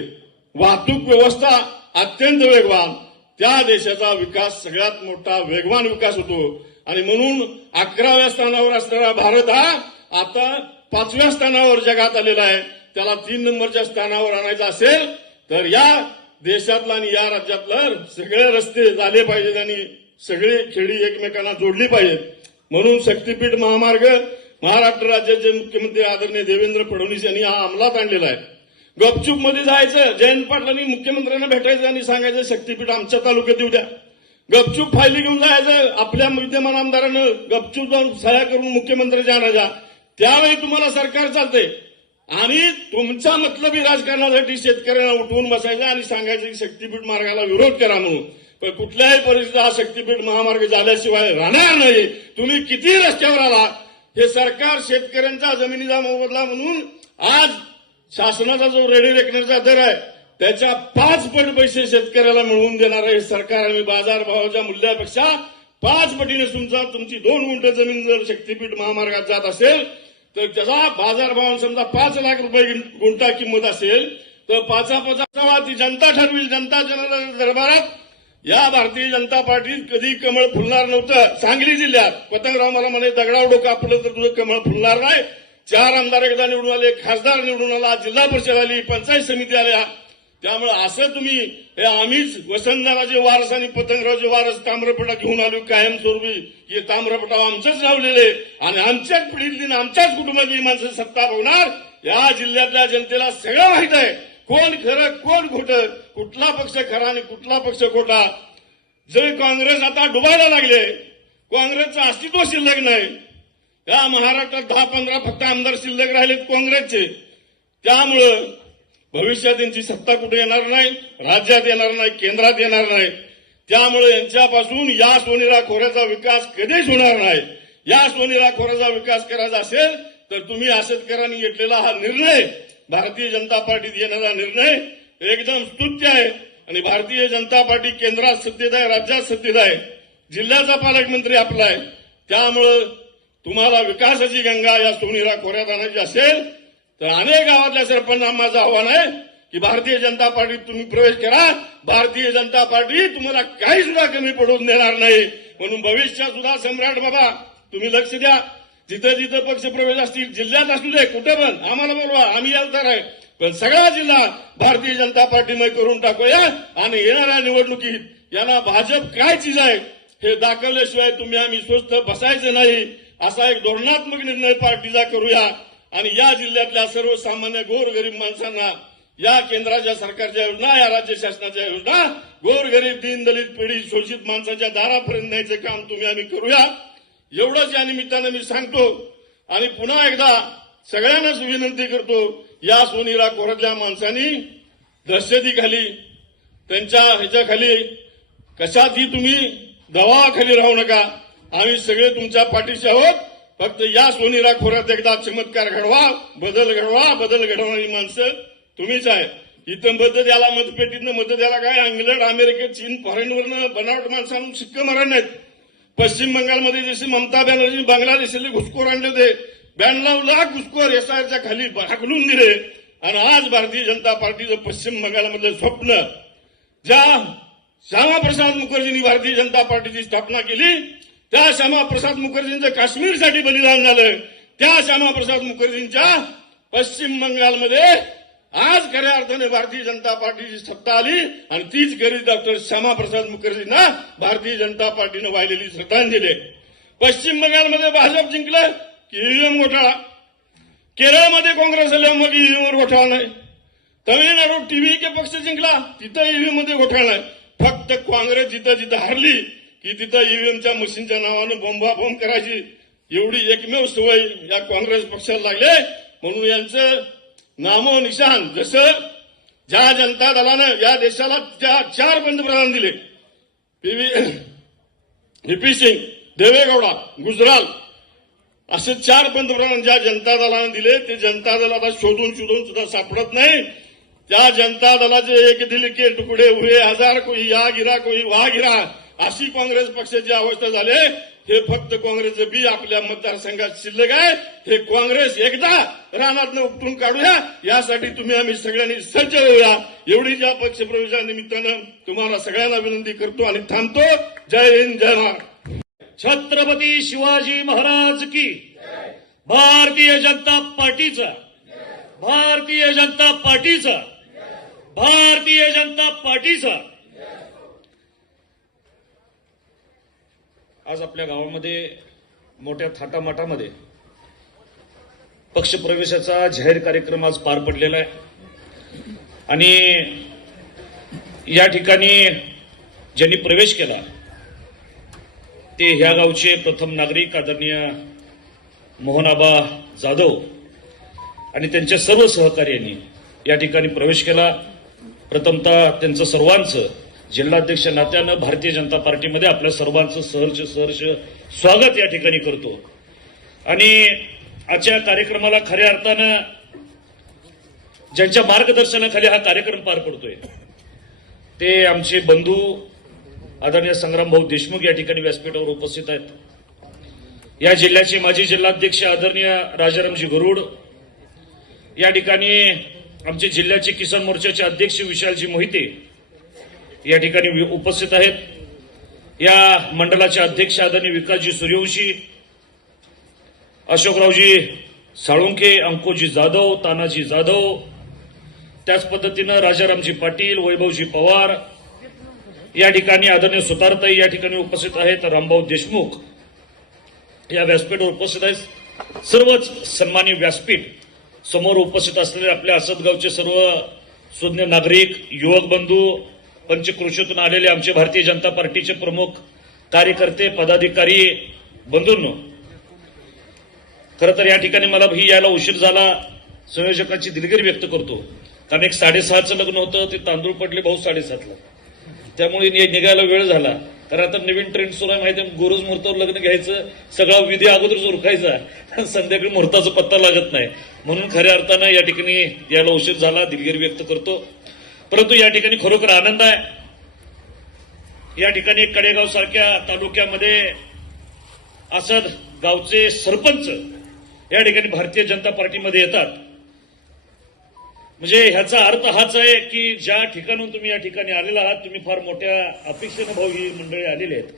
वाहतूक व्यवस्था अत्यंत वेगवान, त्या देशाचा विकास सगळ्यात मोठा वेगवान विकास होतो. आणि म्हणून 11व्या स्थानावर असणारा भारत हा आता 5व्या स्थानावर जगात आलेला आहे. त्याला 3 नंबरच्या स्थानावर आणायचा असेल तर या देशातला आणि या राज्यातलं सगळे रस्ते झाले पाहिजेत आणि सगळे खेडी एकमेकांना जोडली पाहिजेत. म्हणून शक्तीपीठ महामार्ग महाराष्ट्र राज्याचे मुख्यमंत्री आदरणीय देवेंद्र फडणवीस यांनी हा अंमलात आणलेला आहे. गपचूप मध्ये जायचं, जयंत पाटलांनी मुख्यमंत्र्यांना भेटायचं आणि सांगायचं शक्तीपीठ आमच्या तालुक्यात येऊ द्या. गपचूप फायली घेऊन जायचं, आपल्या विद्यमान आमदारानं गपचूप जाऊन सह्या करून मुख्यमंत्र्यांच्या आणायच्या. त्यावेळी तुम्हाला सरकार चालते आणि तुमच्या मतलबी राजकारणासाठी शेतकऱ्यांना उठवून बसायचं आणि सांगायचं की शक्तीपीठ मार्गाला विरोध करा म्हणून. पण कुठल्याही परिस्थितीत हा शक्तीपीठ महामार्ग झाल्याशिवाय राहणार नाही. तुम्ही किती रस्त्यावर आला, हे सरकार शेतकऱ्यांचा जमिनीचा मोबदला म्हणून आज शासनाचा जो रेडी रेकनरचा दर आहे त्याच्या 5 पट पैसे शेतकऱ्याला मिळवून देणार आहे सरकार. आणि बाजारभावाच्या मूल्यापेक्षा 5 पटीने तुमची 2 गुंठ जमीन जर शक्तीपीठ महामार्गात जात असेल तर त्याचा बाजारभाव समजा 5 लाख रुपये गुंठा किंमत असेल तर 5 ती जनता ठरविल. जनता जनार्दन दरबारात या भारतीय जनता पार्टीत कधी कमळ फुलणार नव्हतं. सांगली जिल्ह्यात पतंगराव मला म्हणे दगडाव डोकं आपलं तर तुझं कमळ फुलणार नाही. 4 आमदार एकदा निवडून आले, खासदार निवडून आला, जिल्हा परिषद आली, पंचायत समिती आल्या. त्यामुळे असं तुम्ही हे आम्हीच वसंतदाराचे वारस आणि पतंगरावचे वारस ताम्रपटा घेऊन आलो कायमस्वरूपी, हे ताम्रपटा आमचंच लावलेले आणि आमच्याच पिढीतली आमच्याच कुटुंबातली माणसं सत्ता बघणार. या जिल्ह्यातल्या जनतेला सगळं माहित आहे कोण खरं कोण खोटं, कुठला पक्ष खरा आणि कुठला पक्ष खोटा. जर काँग्रेस आता डुबायला लागले, काँग्रेसचं अस्तित्व शिल्लक नाही. या महाराष्ट्रात 10-15 फक्त आमदार शिल्लक राहिलेत काँग्रेसचे. त्यामुळं भविष्यात त्यांची सत्ता कुठे येणार नाही, राज्यात येणार नाही, केंद्रात येणार नाही. त्यामुळे यांच्यापासून या सोनेरा खोऱ्याचा विकास कधीच होणार नाही. या सोनेरा खोऱ्याचा विकास करायचा असेल तर तुम्ही आशेतकरांनी घेतलेला हा निर्णय, भारतीय जनता पार्टीत येणारा निर्णय एकदम स्तुत्य आहे. आणि भारतीय जनता पार्टी केंद्रात सत्तेत आहे, राज्यात सत्तेत आहे, जिल्ह्याचा पालकमंत्री आपला आहे. त्यामुळं तुम्हाला विकासाची गंगा या सोनेरा खोऱ्यात आणायची असेल तर अनेक गावातल्या सरपंचांना माझं आव्हान आहे की भारतीय जनता पार्टीत तुम्ही प्रवेश करा. भारतीय जनता पार्टी तुम्हाला काही सुद्धा कमी पडून देणार नाही. म्हणून भविष्यात सुद्धा सम्राट बाबा तुम्ही लक्ष द्या. जिथं जिथं पक्ष प्रवेश असतील, जिल्ह्यात असू दे, कुठे पण आम्हाला बोलवा, आम्ही याल तर आहे. पण सगळा जिल्हा भारतीय जनता पार्टीमय करून टाकूया आणि येणाऱ्या निवडणुकीत यांना भाजप काय चीज आहे हे दाखवल्याशिवाय तुम्ही आम्ही स्वस्थ बसायचं नाही. असा एक धोरणात्मक निर्णय पार्टीचा करूया आणि या जिल्ह्यातल्या सर्वसामान्य गोरगरीब माणसांना या केंद्राच्या सरकारच्या योजना, या राज्य शासनाच्या योजना गोरगरीब दीनदलित पिढी शोषित माणसाच्या दारापर्यंत न्यायचं काम तुम्ही आम्ही करूया. एवढंच या निमित्तानं मी सांगतो. आणि पुन्हा एकदा सगळ्यांनाच विनंती करतो, या सोनेरा खोऱ्यातल्या माणसांनी दहशतीखाली, त्यांच्या ह्याच्याखाली कशातही तुम्ही दबावाखाली राहू नका. आम्ही सगळे तुमच्या पाठीशी आहोत. फक्त या सोनेरा खोऱ्यात एकदा चमत्कार घडवा, बदल घडवा. बदल घडवणारी माणसं तुम्हीच आहे. इथं मत द्यायला, मतपेटीतनं मत द्यायला काय इंग्लंड, अमेरिका, चीन, फॉरेनवरनं बनावट माणसांना शिक्क मारत नाहीत. पश्चिम बंगालमध्ये जसे ममता बॅनर्जी बांगलादेशातले घुसखोर आणले होते, 92 लाख घुसखोर एसआयआरच्या खाली हाकलून दिले. आणि आज भारतीय जनता पार्टीचं पश्चिम बंगालमधलं स्वप्न, ज्या श्यामाप्रसाद मुखर्जींनी भारतीय जनता पार्टीची स्थापना केली, त्या श्यामाप्रसाद मुखर्जींचं काश्मीरसाठी बलिदान झालं. त्या श्यामाप्रसाद मुखर्जींच्या पश्चिम बंगालमध्ये आज खऱ्या अर्थाने भारतीय जनता पार्टीची सत्ता आली आणि तीच गरीब डॉक्टर श्यामाप्रसाद मुखर्जींना भारतीय जनता पार्टीनं वाहिलेली श्रद्धांजली. पश्चिम बंगालमध्ये भाजप जिंकलं की ईव्हीएम घोटाळा, केरळमध्ये काँग्रेस आल्या मग ईव्हीएमवर घोटाळा नाही, तमिळनाडू टीव्हीके पक्ष जिंकला तिथं ईव्हीएम मध्ये घोटाळा नाही. फक्त काँग्रेस जिथं जिथं हारली की तिथं ईव्हीएमच्या मशीनच्या नावानं बोंबाबोंब करायची, एवढी एकमेव सवय या काँग्रेस पक्षाला लागले. म्हणून यांचं नामो निशान, जसं ज्या जनता दलानं या देशाला 4 पंतप्रधान दिले, व्हीपी सिंग, देवेगौडा, गुजराल असे 4 पंतप्रधान ज्या जनता दलाने दिले ते जनता दल आता शोधून सुद्धा सापडत नाही. त्या जनता दलाचे एक दिल के तुकडे हुए हजार, कोई या गिरा कोई वहा गिरा, अशी काँग्रेस पक्षाची अवस्था झाली. हे फक्त काँग्रेसचं बी आपल्या मतदारसंघात शिल्लक आहे. हे काँग्रेस एकदा रानातनं उपटून काढूया, यासाठी तुम्ही आम्ही सगळ्यांनी सज्ज होऊया. एवढी ज्या पक्षप्रवेशानिमित्तानं तुम्हाला सगळ्यांना विनंती करतो आणि थांबतो. जय हिंद, जय महाराष्ट्र. छत्रपती शिवाजी महाराज की, भारतीय जनता पार्टीचा, भारतीय जनता पार्टीचा, भारतीय जनता पार्टीचा. आज आपल्या गावामध्ये मोठ्या थाटामाटामध्ये पक्षप्रवेशाचा जाहीर कार्यक्रम आज पार पडलेला आहे आणि या ठिकाणी ज्यांनी प्रवेश केला ते ह्या गावचे प्रथम नागरिक आदरणीय मोहनआबा जाधव आणि त्यांच्या सर्व सहकार्यांनी या ठिकाणी प्रवेश केला. प्रथमतः त्यांचं सर्वांचं जिल्हाध्यक्ष नात्यानं भारतीय जनता पार्टीमध्ये आपल्या सर्वांचं सहर्ष स्वागत या ठिकाणी करतो. आणि आजच्या कार्यक्रमाला खऱ्या अर्थानं ज्यांच्या मार्गदर्शनाखाली हा कार्यक्रम पार पडतोय ते आमचे बंधू आदरणीय संग्रामभाऊ देशमुख या ठिकाणी व्यासपीठावर उपस्थित आहेत. या जिल्ह्याचे माजी जिल्हाध्यक्ष आदरणीय राजारामजी गरुड, या ठिकाणी आमचे जिल्ह्याचे किसान मोर्चाचे अध्यक्ष विशालजी मोहिते या ठिकाणी उपस्थित आहेत. या मंडळाचे अध्यक्ष आदरणीय विकासजी सूर्यवंशी, अशोकरावजी साळुंखे, अंकुजी जाधव, तानाजी जाधव, त्याच पद्धतीनं राजारामजी पाटील, वैभवजी पवार या ठिकाणी आदरणीय सुतारताई या ठिकाणी उपस्थित आहेत. रामभाऊ देशमुख या व्यासपीठावर उपस्थित आहेत. सर्वच सन्मानी व्यासपीठ समोर उपस्थित असलेले आपल्या असदगावचे सर्व सुज्ञ नागरिक, युवक बंधू, पंचक्रोशीतून आलेले आमचे भारतीय जनता पार्टीचे प्रमुख कार्यकर्ते, पदाधिकारी बंधूंनो, खरं तर या ठिकाणी मला ही यायला उशीर झाला. संयोजकांची दिलगिरी व्यक्त करतो, कारण एक 6:30चं लग्न होतं, ते तांदूळ पडले भाऊ 7:30ला, त्यामुळे निघायला वेळ झाला. कारण आता नवीन ट्रेंड सुरू आहे माहिती आहे, गुरुज मुहूर्तावर लग्न घ्यायचं, सगळा विधी अगोदरच उरकायचा, संध्याकाळी मुहूर्ताचा पत्ता लागत नाही. म्हणून खऱ्या अर्थानं या ठिकाणी यायला उशीर झाला, दिलगिरी व्यक्त करतो. परंतु या ठिकाणी खरोखर आनंद आहे. या ठिकाणी कडेगाव सारख्या तालुक्यामध्ये असद गावचे सरपंच या ठिकाणी भारतीय जनता पार्टीमध्ये येतात, म्हणजे ह्याचा अर्थ हाच आहे की ज्या ठिकाणून तुम्ही या ठिकाणी आलेला आहात, तुम्ही फार मोठ्या अपेक्षेनं भाऊ ही मंडळी आलेली आहेत.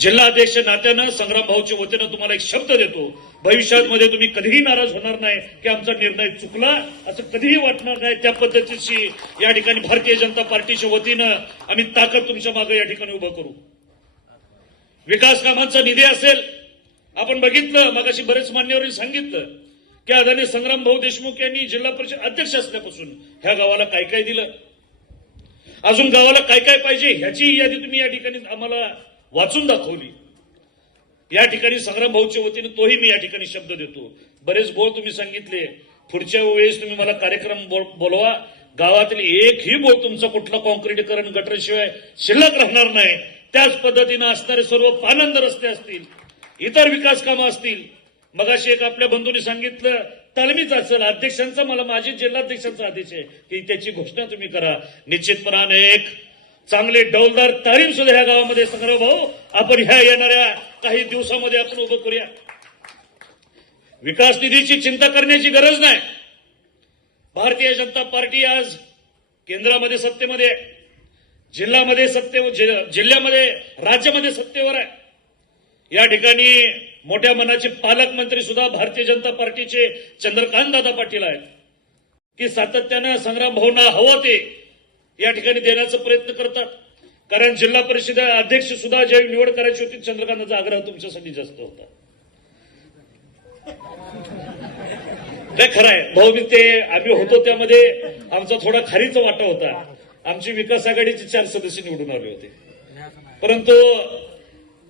जिल्हा अध्यक्ष नात्यानं संग्राम भाऊच्या वतीनं तुम्हाला एक शब्द देतो, भविष्यामध्ये तुम्ही कधीही नाराज होणार नाही की आमचा निर्णय चुकला असं कधीही वाटणार नाही. त्या पद्धतीची या ठिकाणी भारतीय जनता पार्टीच्या वतीनं आम्ही ताकद तुमच्या मागे या ठिकाणी उभं करू. विकास कामांचा निधी असेल, आपण बघितलं मगाशी बरेच मान्यवरांनी सांगितलं की आदरणीय संग्राम भाऊ देशमुख यांनी जिल्हा परिषद अध्यक्ष असल्यापासून ह्या गावाला काय काय दिलं, अजून गावाला काय काय पाहिजे ह्याची यादी तुम्ही या ठिकाणी आम्हाला वाचून दाखवली. या ठिकाणी संग्राम भाऊच्या वतीने तोही मी या ठिकाणी शब्द देतो. बरेच बोल तुम्ही सांगितले, पुढच्या वेळेस तुम्ही मला कार्यक्रम बोलवा, गावातील एकही बोल तुमचा कुठला कॉन्क्रीटीकरण गटरशिवाय शिल्लक राहणार नाही. त्याच पद्धतीनं असणारे सर्व पानंद रस्ते असतील, इतर विकास कामं असतील. मगाशी एक आपल्या बंधूंनी सांगितलं तालमीच असेल, अध्यक्षांचा मला माझी जिल्हाध्यक्षांचा आदेश आहे की त्याची घोषणा तुम्ही करा. निश्चितपणाने एक चांगले डौलदार तालीम सुद्धा ह्या गावामध्ये संग्राम भाऊ आपण ह्या येणाऱ्या काही दिवसामध्ये आपण उभं करूया. विकास निधीची चिंता करण्याची गरज नाही. भारतीय जनता पार्टी आज केंद्रामध्ये सत्तेमध्ये, जिल्ह्यामध्ये जिल्ह्यामध्ये राज्यामध्ये सत्तेवर आहे. या ठिकाणी मोठ्या मनाचे पालकमंत्री सुद्धा भारतीय जनता पार्टीचे चंद्रकांत दादा पाटील आहेत की सातत्यानं संग्राम भाऊंना हवं ते या ठिकाणी देण्याचा प्रयत्न करतात. कारण जिल्हा परिषद अध्यक्ष सुद्धा ज्यावेळी निवड करायची होती चंद्रकांतचा आग्रह तुमच्यासाठी जास्त होता. काय खरं आहे भाऊ, ते आम्ही होतो त्यामध्ये आमचा थोडा खारीचा वाटा होता. आमची विकास आघाडीचे 4 सदस्य निवडून आले होते, परंतु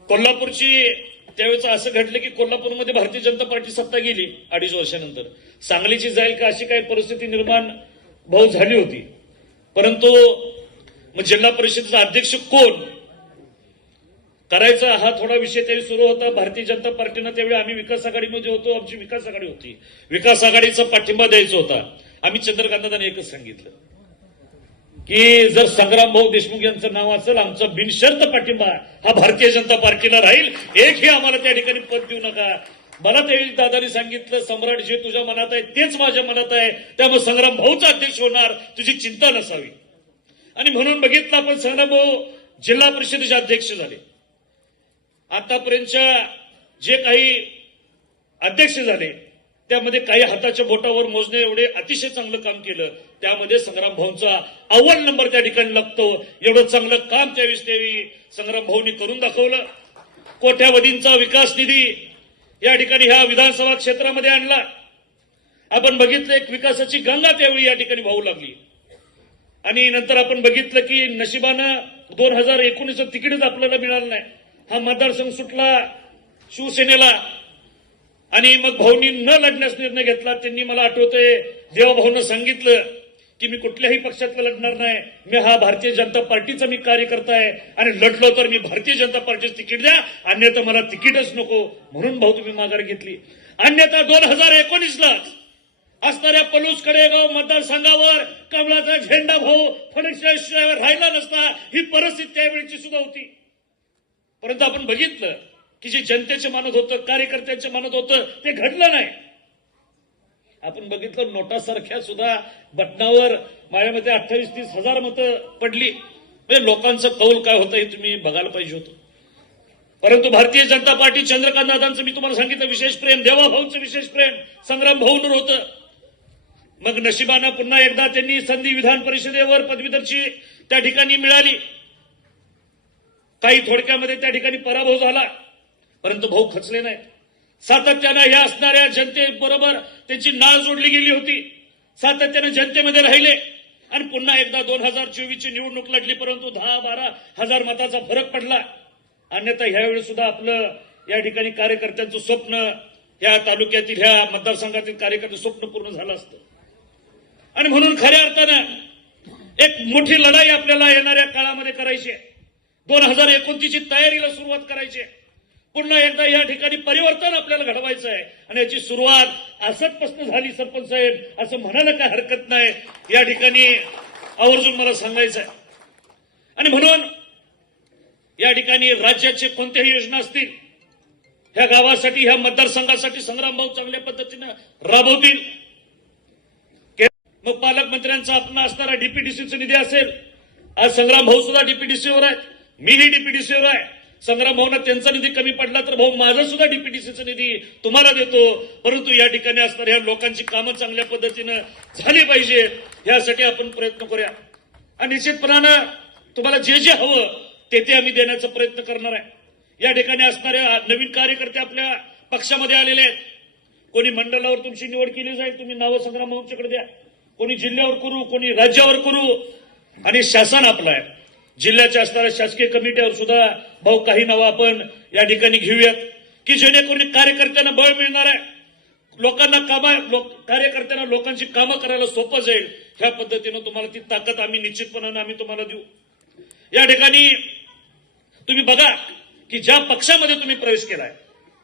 कोल्हापूरची त्यावेळेस असं घडलं की कोल्हापूरमध्ये भारतीय जनता पार्टी सत्ता गेली 2.5 वर्षानंतर. सांगलीची जाईल का अशी काही परिस्थिती निर्माण भाऊ झाली होती. परंतु जिल्हा परिषदेचा अध्यक्ष कोण, करायचा हा थोडा विषय त्यावेळी सुरू होता. भारतीय जनता पार्टीनं त्यावेळी आम्ही विकास आघाडीमध्ये होतो, आमची विकास आघाडी होती, विकास आघाडीचा पाठिंबा द्यायचा होता. आम्ही चंद्रकांतदांनी एकच सांगितलं की जर संग्राम भाऊ देशमुख यांचं नाव असेल, आमचा बिनशर्त पाठिंबा हा भारतीय जनता पार्टीला राहील. एकही आम्हाला त्या ठिकाणी पद देऊ नका. मला त्यावेळी दादानी सांगितलं, सम्राट जे तुझ्या मनात आहे तेच माझ्या मनात आहे, त्यामुळे संग्राम भाऊचा अध्यक्ष होणार, तुझी चिंता नसावी. आणि म्हणून बघितलं आपण, संग्राम भाऊ जिल्हा परिषदेचे अध्यक्ष झाले. आतापर्यंतच्या जे काही अध्यक्ष झाले त्यामध्ये काही हाताच्या बोटावर मोजणे एवढे अतिशय चांगलं काम केलं. त्यामध्ये संग्राम भाऊंचा अव्वल नंबर त्या ठिकाणी लागतो. एवढं चांगलं काम त्यावेळी संग्राम भाऊंनी करून दाखवलं. कोट्यावधींचा विकास निधी या ठिकाणी ह्या विधानसभा क्षेत्रामध्ये आणला. आपण बघितलं एक विकासाची गंगा त्यावेळी या ठिकाणी वाहू लागली. आणि नंतर आपण बघितलं की नशिबानं 2019 तिकीटच आपल्याला मिळालं नाही. हा मतदारसंघ सुटला शिवसेनेला आणि मग भाऊंनी न लढण्यास निर्णय घेतला. त्यांनी मला आठवतंय देवाभाऊंना सांगितलं की मी कुठल्याही पक्षातला लढणार नाही, मी हा भारतीय जनता पार्टीचा मी कार्यकर्ता आहे आणि लढलो तर मी भारतीय जनता पार्टीचं तिकीट द्या, अन्यथा मला तिकीटच नको. म्हणून भाऊ तुम्ही माघार घेतली. अन्यथा 2019लाच असणाऱ्या पलूस कडेगाव मतदारसंघावर कमळाचा झेंडा भाऊ फडणवीसशिवाय राहिला नसता, ही परिस्थिती त्यावेळीची सुद्धा होती. परंतु आपण बघितलं की जे जनतेचे मानत होतं, कार्यकर्त्यांचे मानत होतं, ते घडलं नाही. आपण बघितलं नोटासारख्या सुद्धा बटनावर माझ्या मते 28-30 हजार मतं पडली. म्हणजे लोकांचं कौल काय होतं हे तुम्ही बघायला पाहिजे होतं. परंतु भारतीय जनता पार्टी, चंद्रकांत दादांचं मी तुम्हाला सांगितलं विशेष प्रेम, देवाभाऊंचं विशेष प्रेम संग्राम भाऊंवर होतं. मग नशिबानं पुन्हा एकदा त्यांनी संधी विधान परिषदेवर पदवीधरची त्या ठिकाणी मिळाली. काही थोडक्यामध्ये त्या ठिकाणी पराभव झाला, परंतु भाऊ खचले नाही. सातत्यानं ह्या असणाऱ्या जनतेबरोबर त्यांची नाळ जोडली गेली होती. सातत्यानं जनतेमध्ये राहिले आणि पुन्हा एकदा 2024ची निवडणूक लढली, परंतु 10-12 हजार मताचा फरक पडला. अन्यथा ह्यावेळी सुद्धा आपलं या ठिकाणी कार्यकर्त्यांचं स्वप्न, या तालुक्यातील ह्या मतदारसंघातील कार्यकर्त्यांचं स्वप्न पूर्ण झालं असतं. आणि म्हणून खऱ्या अर्थानं एक मोठी लढाई आपल्याला येणाऱ्या काळामध्ये करायची आहे. 2029ची तयारीला सुरुवात करायची आहे. पुन्हा एकदा या ठिकाणी परिवर्तन आपल्याला घडवायचं आहे आणि याची सुरुवात असतपासून झाली सरपंच साहेब असं म्हणायला काय हरकत नाही. या ठिकाणी आवर्जून मला सांगायचं आहे. आणि म्हणून या ठिकाणी राज्याचे कोणत्याही योजना असतील, ह्या गावासाठी, ह्या मतदारसंघासाठी संग्राम भाऊ चांगल्या पद्धतीनं राबवतील. मग पालकमंत्र्यांचा आपण असणारा डीपीडीसीचा निधी असेल, आज संग्राम भाऊ सुद्धा डीपीडीसीवर आहेत, मीही डीपीडीसीवर आहे. संग्राम भाऊंना त्यांचा निधी कमी पडला तर भाऊ माझा सुद्धा डीपीडीसीचा निधी तुम्हाला देतो. परंतु या ठिकाणी असणाऱ्या लोकांची कामं चांगल्या पद्धतीनं झाली पाहिजे, यासाठी आपण प्रयत्न करूया. आणि निश्चितपणानं तुम्हाला जे जे हवं ते आम्ही देण्याचा प्रयत्न करणार आहे. या ठिकाणी असणाऱ्या नवीन कार्यकर्ते आपल्या पक्षामध्ये आलेले आहेत. कोणी मंडळावर तुमची निवड केली जाईल, तुम्ही नावं संग्राम भाऊंच्याकडे द्या. कोणी जिल्ह्यावर करू, कोणी राज्यावर करू. आणि शासन आपलं आहे, जिल्ह्याच्या असणाऱ्या शासकीय कमिटीवर सुद्धा भाऊ काही नावं आपण या ठिकाणी घेऊयात की जेणेकरून कार्यकर्त्यांना बळ मिळणार आहे, लोकांना कार्यकर्त्यांना लोकांची कामं करायला सोपं जाईल. ह्या पद्धतीनं तुम्हाला ती ताकद आम्ही निश्चितपणाने आम्ही तुम्हाला देऊ. या ठिकाणी तुम्ही बघा की ज्या पक्षामध्ये तुम्ही प्रवेश केलाय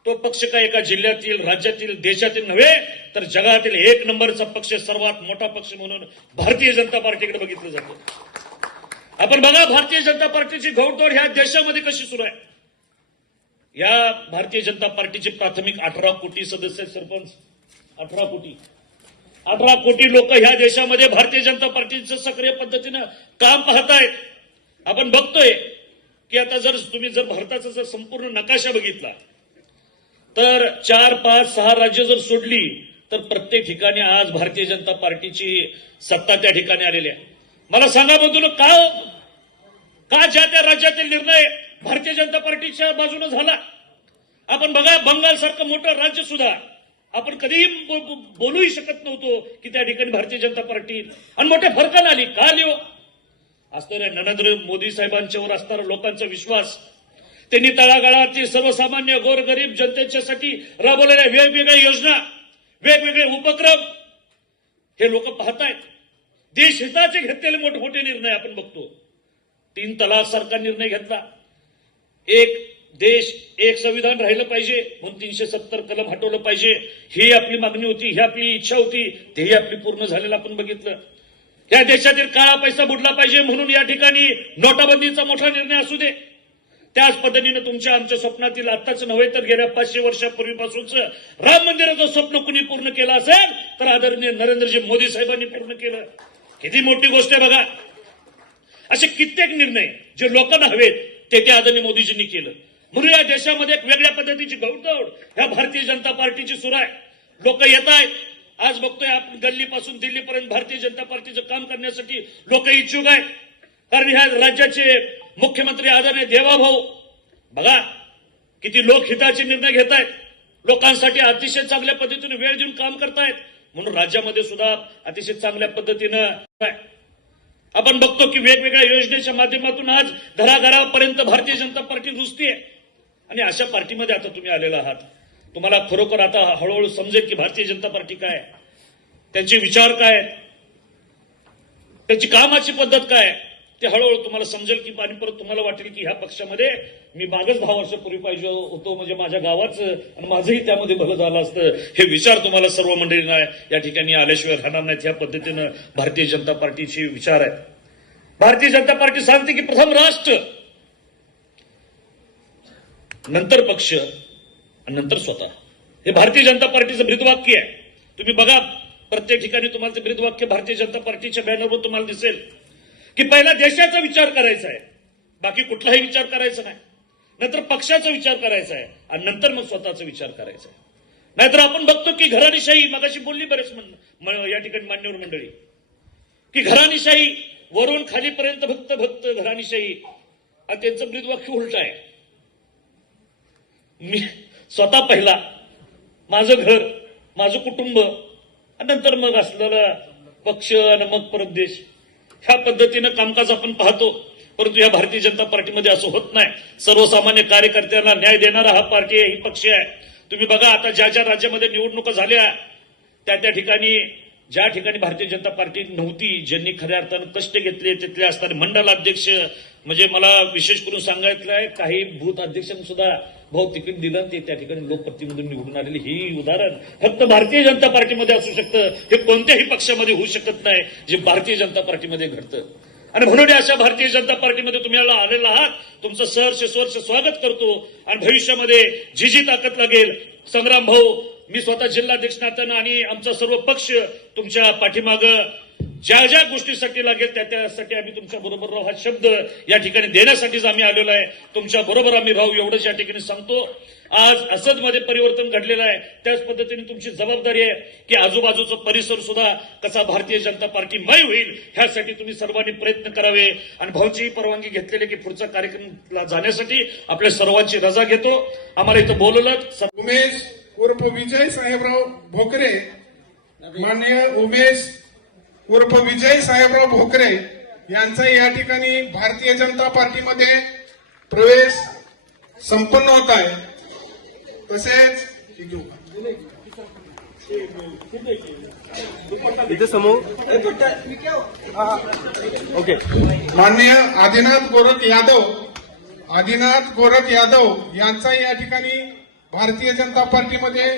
तो पक्ष काय एका जिल्ह्यातील, राज्यातील, देशातील नव्हे तर जगातील 1 नंबरचा पक्ष, सर्वात मोठा पक्ष म्हणून भारतीय जनता पार्टीकडे बघितलं जातं. आपण बघा भारतीय जनता पार्टीची घोडदौड ह्या देशामध्ये कशी सुरू आहे. या भारतीय जनता पार्टीचे प्राथमिक 18 कोटी सदस्य सरपंच, 18 कोटी लोक ह्या देशामध्ये भारतीय जनता पार्टीचं सक्रिय पद्धतीनं काम पाहतायत. आपण बघतोय की आता तुम्ही जर भारताचा जर संपूर्ण नकाशा बघितला तर 4, 5, 6 राज्य जर सोडली तर प्रत्येक ठिकाणी आज भारतीय जनता पार्टीची सत्ता त्या ठिकाणी आलेली आहे. मला सांगा बघून का ज्या त्या राज्यातील निर्णय भारतीय जनता पार्टीच्या बाजूने झाला. आपण बघा बंगाल सारखं मोठं राज्य सुद्धा आपण कधीही बोलूही शकत नव्हतो की त्या ठिकाणी भारतीय जनता पार्टी आणि मोठ्या फरकाने आली. का लिहो असणाऱ्या नरेंद्र मोदी साहेबांच्यावर असणारा लोकांचा विश्वास, त्यांनी तळागाळातील सर्वसामान्य गोरगरीब जनतेच्यासाठी राबवलेल्या वेगवेगळ्या योजना, वेगवेगळे उपक्रम हे लोक पाहतायत. देश हिताचे घेतलेले मोठमोठे निर्णय आपण बघतो. 3 तलाक सारखा निर्णय घेतला. एक देश एक संविधान राहिलं पाहिजे म्हणून 370 कलम हटवलं पाहिजे, ही आपली मागणी होती, ही आपली इच्छा होती, तेही आपली पूर्ण झालेलं आपण बघितलं. या देशातील काळा पैसा बुडला पाहिजे म्हणून या ठिकाणी नोटाबंदीचा मोठा निर्णय असू दे. त्याच पद्धतीने तुमच्या आमच्या स्वप्नातील आत्ताच नव्हे तर गेल्या 500 वर्षापूर्वीपासूनचं राम मंदिराचं स्वप्न कुणी पूर्ण केलं असेल तर आदरणीय नरेंद्रजी मोदी साहेबांनी पूर्ण केलं. किती मोठी गोष्ट आहे बघा. असे कित्येक निर्णय जे लोकांना हवेत ते आदरणीय मोदीजींनी केलं. म्हणून या देशामध्ये एक वेगळ्या पद्धतीची घौडदौड ह्या भारतीय जनता पार्टीची सुरू आहे. लोक येत आहेत. आज बघतोय आपण गल्लीपासून दिल्लीपर्यंत भारतीय जनता पार्टीचं काम करण्यासाठी लोक इच्छुक आहेत. कारण ह्या राज्याचे मुख्यमंत्री आदरणीय देवाभाऊ बघा किती लोकहिताचे निर्णय घेत आहेत, लोकांसाठी अतिशय चांगल्या पद्धतीने वेळ देऊन काम करतायत. म्हणून राज्यामध्ये सुद्धा अतिशय चांगल्या पद्धतीनं आपण बघतो की वेगवेगळ्या योजनेच्या माध्यमातून आज घराघरापर्यंत भारतीय जनता पार्टी रुजतीये. आणि अशा पार्टीमध्ये आता तुम्ही आलेला आहात. तुम्हाला खरोखर आता हळूहळू समजेल की भारतीय जनता पार्टी काय आहे, त्यांचे विचार काय आहेत, त्यांची कामाची पद्धत काय आहे, ते हळूहळू तुम्हाला समजेल की आणि परत तुम्हाला वाटेल की ह्या पक्षामध्ये मी मागच 10 वर्षापूर्वी पाहिजे होतो, म्हणजे माझ्या गावाचं आणि माझंही त्यामध्ये भलं झालं असतं. हे विचार तुम्हाला सर्व मंडळींना या ठिकाणी आल्याशिवाय राहणार नाहीत. ह्या पद्धतीनं भारतीय जनता पार्टीचे विचार आहेत. भारतीय जनता पार्टी सांगते की प्रथम राष्ट्र, नंतर पक्ष आणि नंतर स्वतः. हे भारतीय जनता पार्टीचं ब्रीदवाक्य आहे. तुम्ही बघा प्रत्येक ठिकाणी तुम्हाला ते ब्रीदवाक्य भारतीय जनता पार्टीच्या बॅनरवर तुम्हाला दिसेल की पहिला देशाचा विचार करायचा आहे, बाकी कुठलाही विचार करायचा नाही. नंतर पक्षाचा विचार करायचा आहे आणि नंतर मग स्वतःचा विचार करायचा आहे. नाहीतर आपण बघतो की घराणीशाही, मगाशी बोलली बरेच या ठिकाणी मान्यवर मंडळी, की घराणीशाही वरून खालीपर्यंत भक्त भक्त घराणीशाही, आणि त्यांचं ब्रीदवाक्य उलट आहे. मी स्वतः पहिला, माझं घर, माझं कुटुंब, आणि नंतर मग असलेला पक्ष आणि मग परत देश. ह्या पद्धतीनं कामकाज आपण पाहतो. परंतु या भारतीय जनता पार्टीमध्ये असं होत नाही. सर्वसामान्य कार्यकर्त्यांना न्याय देणारा हा पार्टी आहे, ही पक्ष आहे. तुम्ही बघा आता ज्या ज्या राज्यामध्ये निवडणुका झाल्या त्या ठिकाणी ज्या ठिकाणी भारतीय जनता पार्टी नव्हती, ज्यांनी खऱ्या अर्थानं कष्ट घेतले तिथले असताना मंडलाध्यक्ष, म्हणजे मला विशेष करून सांगायचं आहे, काही बूथ अध्यक्षांना सुद्धा भाऊ तिकीट दिलं ते त्या ठिकाणी लोकप्रतिनिधी निवडून आलेले. ही उदाहरण फक्त भारतीय जनता पार्टीमध्ये असू शकतं. हे कोणत्याही पक्षामध्ये होऊ शकत नाही जे भारतीय जनता पार्टीमध्ये घडतं. आणि म्हणून अशा भारतीय जनता पार्टीमध्ये तुम्ही आलेला आहात. तुमचं सहर्ष स्वागत करतो. आणि भविष्यामध्ये जी जी ताकद लागेल, संग्राम भाऊ, मी स्वतः जिल्हाध्यक्ष नात्यानं आणि आमचा सर्व पक्ष तुमच्या पाठीमागं ज्या ज्या गोष्टीसाठी लागेल त्यासाठी आम्ही तुमच्या बरोबर राहू. हा शब्द या ठिकाणी देण्यासाठीच आम्ही आलेलो आहे. तुमच्या बरोबर आम्ही राहू एवढंच या ठिकाणी सांगतो. आज असदमध्ये परिवर्तन घडलेलं आहे. त्याच पद्धतीने तुमची जबाबदारी आहे की आजूबाजूचा परिसर सुद्धा कसा भारतीय जनता पार्टीमय होईल ह्यासाठी तुम्ही सर्वांनी प्रयत्न करावे. आणि भाऊचीही परवानगी घेतलेली की पुढच्या कार्यक्रमाला जाण्यासाठी आपल्या सर्वांची रजा घेतो. आम्हाला इथं बोलवलं. उमेश उर्फ विजय साहेबराव भोकरे, माननीय उमेश उर्फ विजय साहेबराव भोकरे यांचा या ठिकाणी भारतीय जनता पार्टीमध्ये प्रवेश संपन्न होत आहे. तसेच इथे समोर ओके, माननीय आदिनाथ गोरख यादव यांचा या ठिकाणी भारतीय जनता पार्टीमध्ये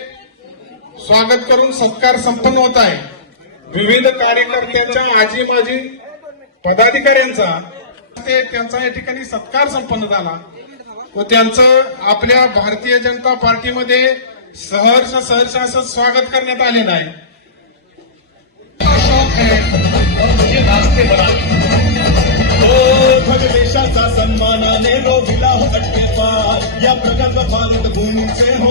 स्वागत करून सत्कार संपन्न होत आहे. विविध कार्यकर्त्यांच्या माजी पदाधिकाऱ्यांचा त्यांचा या ठिकाणी सत्कार संपन्न झाला व त्यांचं आपल्या भारतीय जनता पार्टीमध्ये सहर्ष असं स्वागत करण्यात आलेलं आहे. देशाचा सन्मानाने लोभिला हो गट्टे पार, या प्रगत भारत भूमीचे हो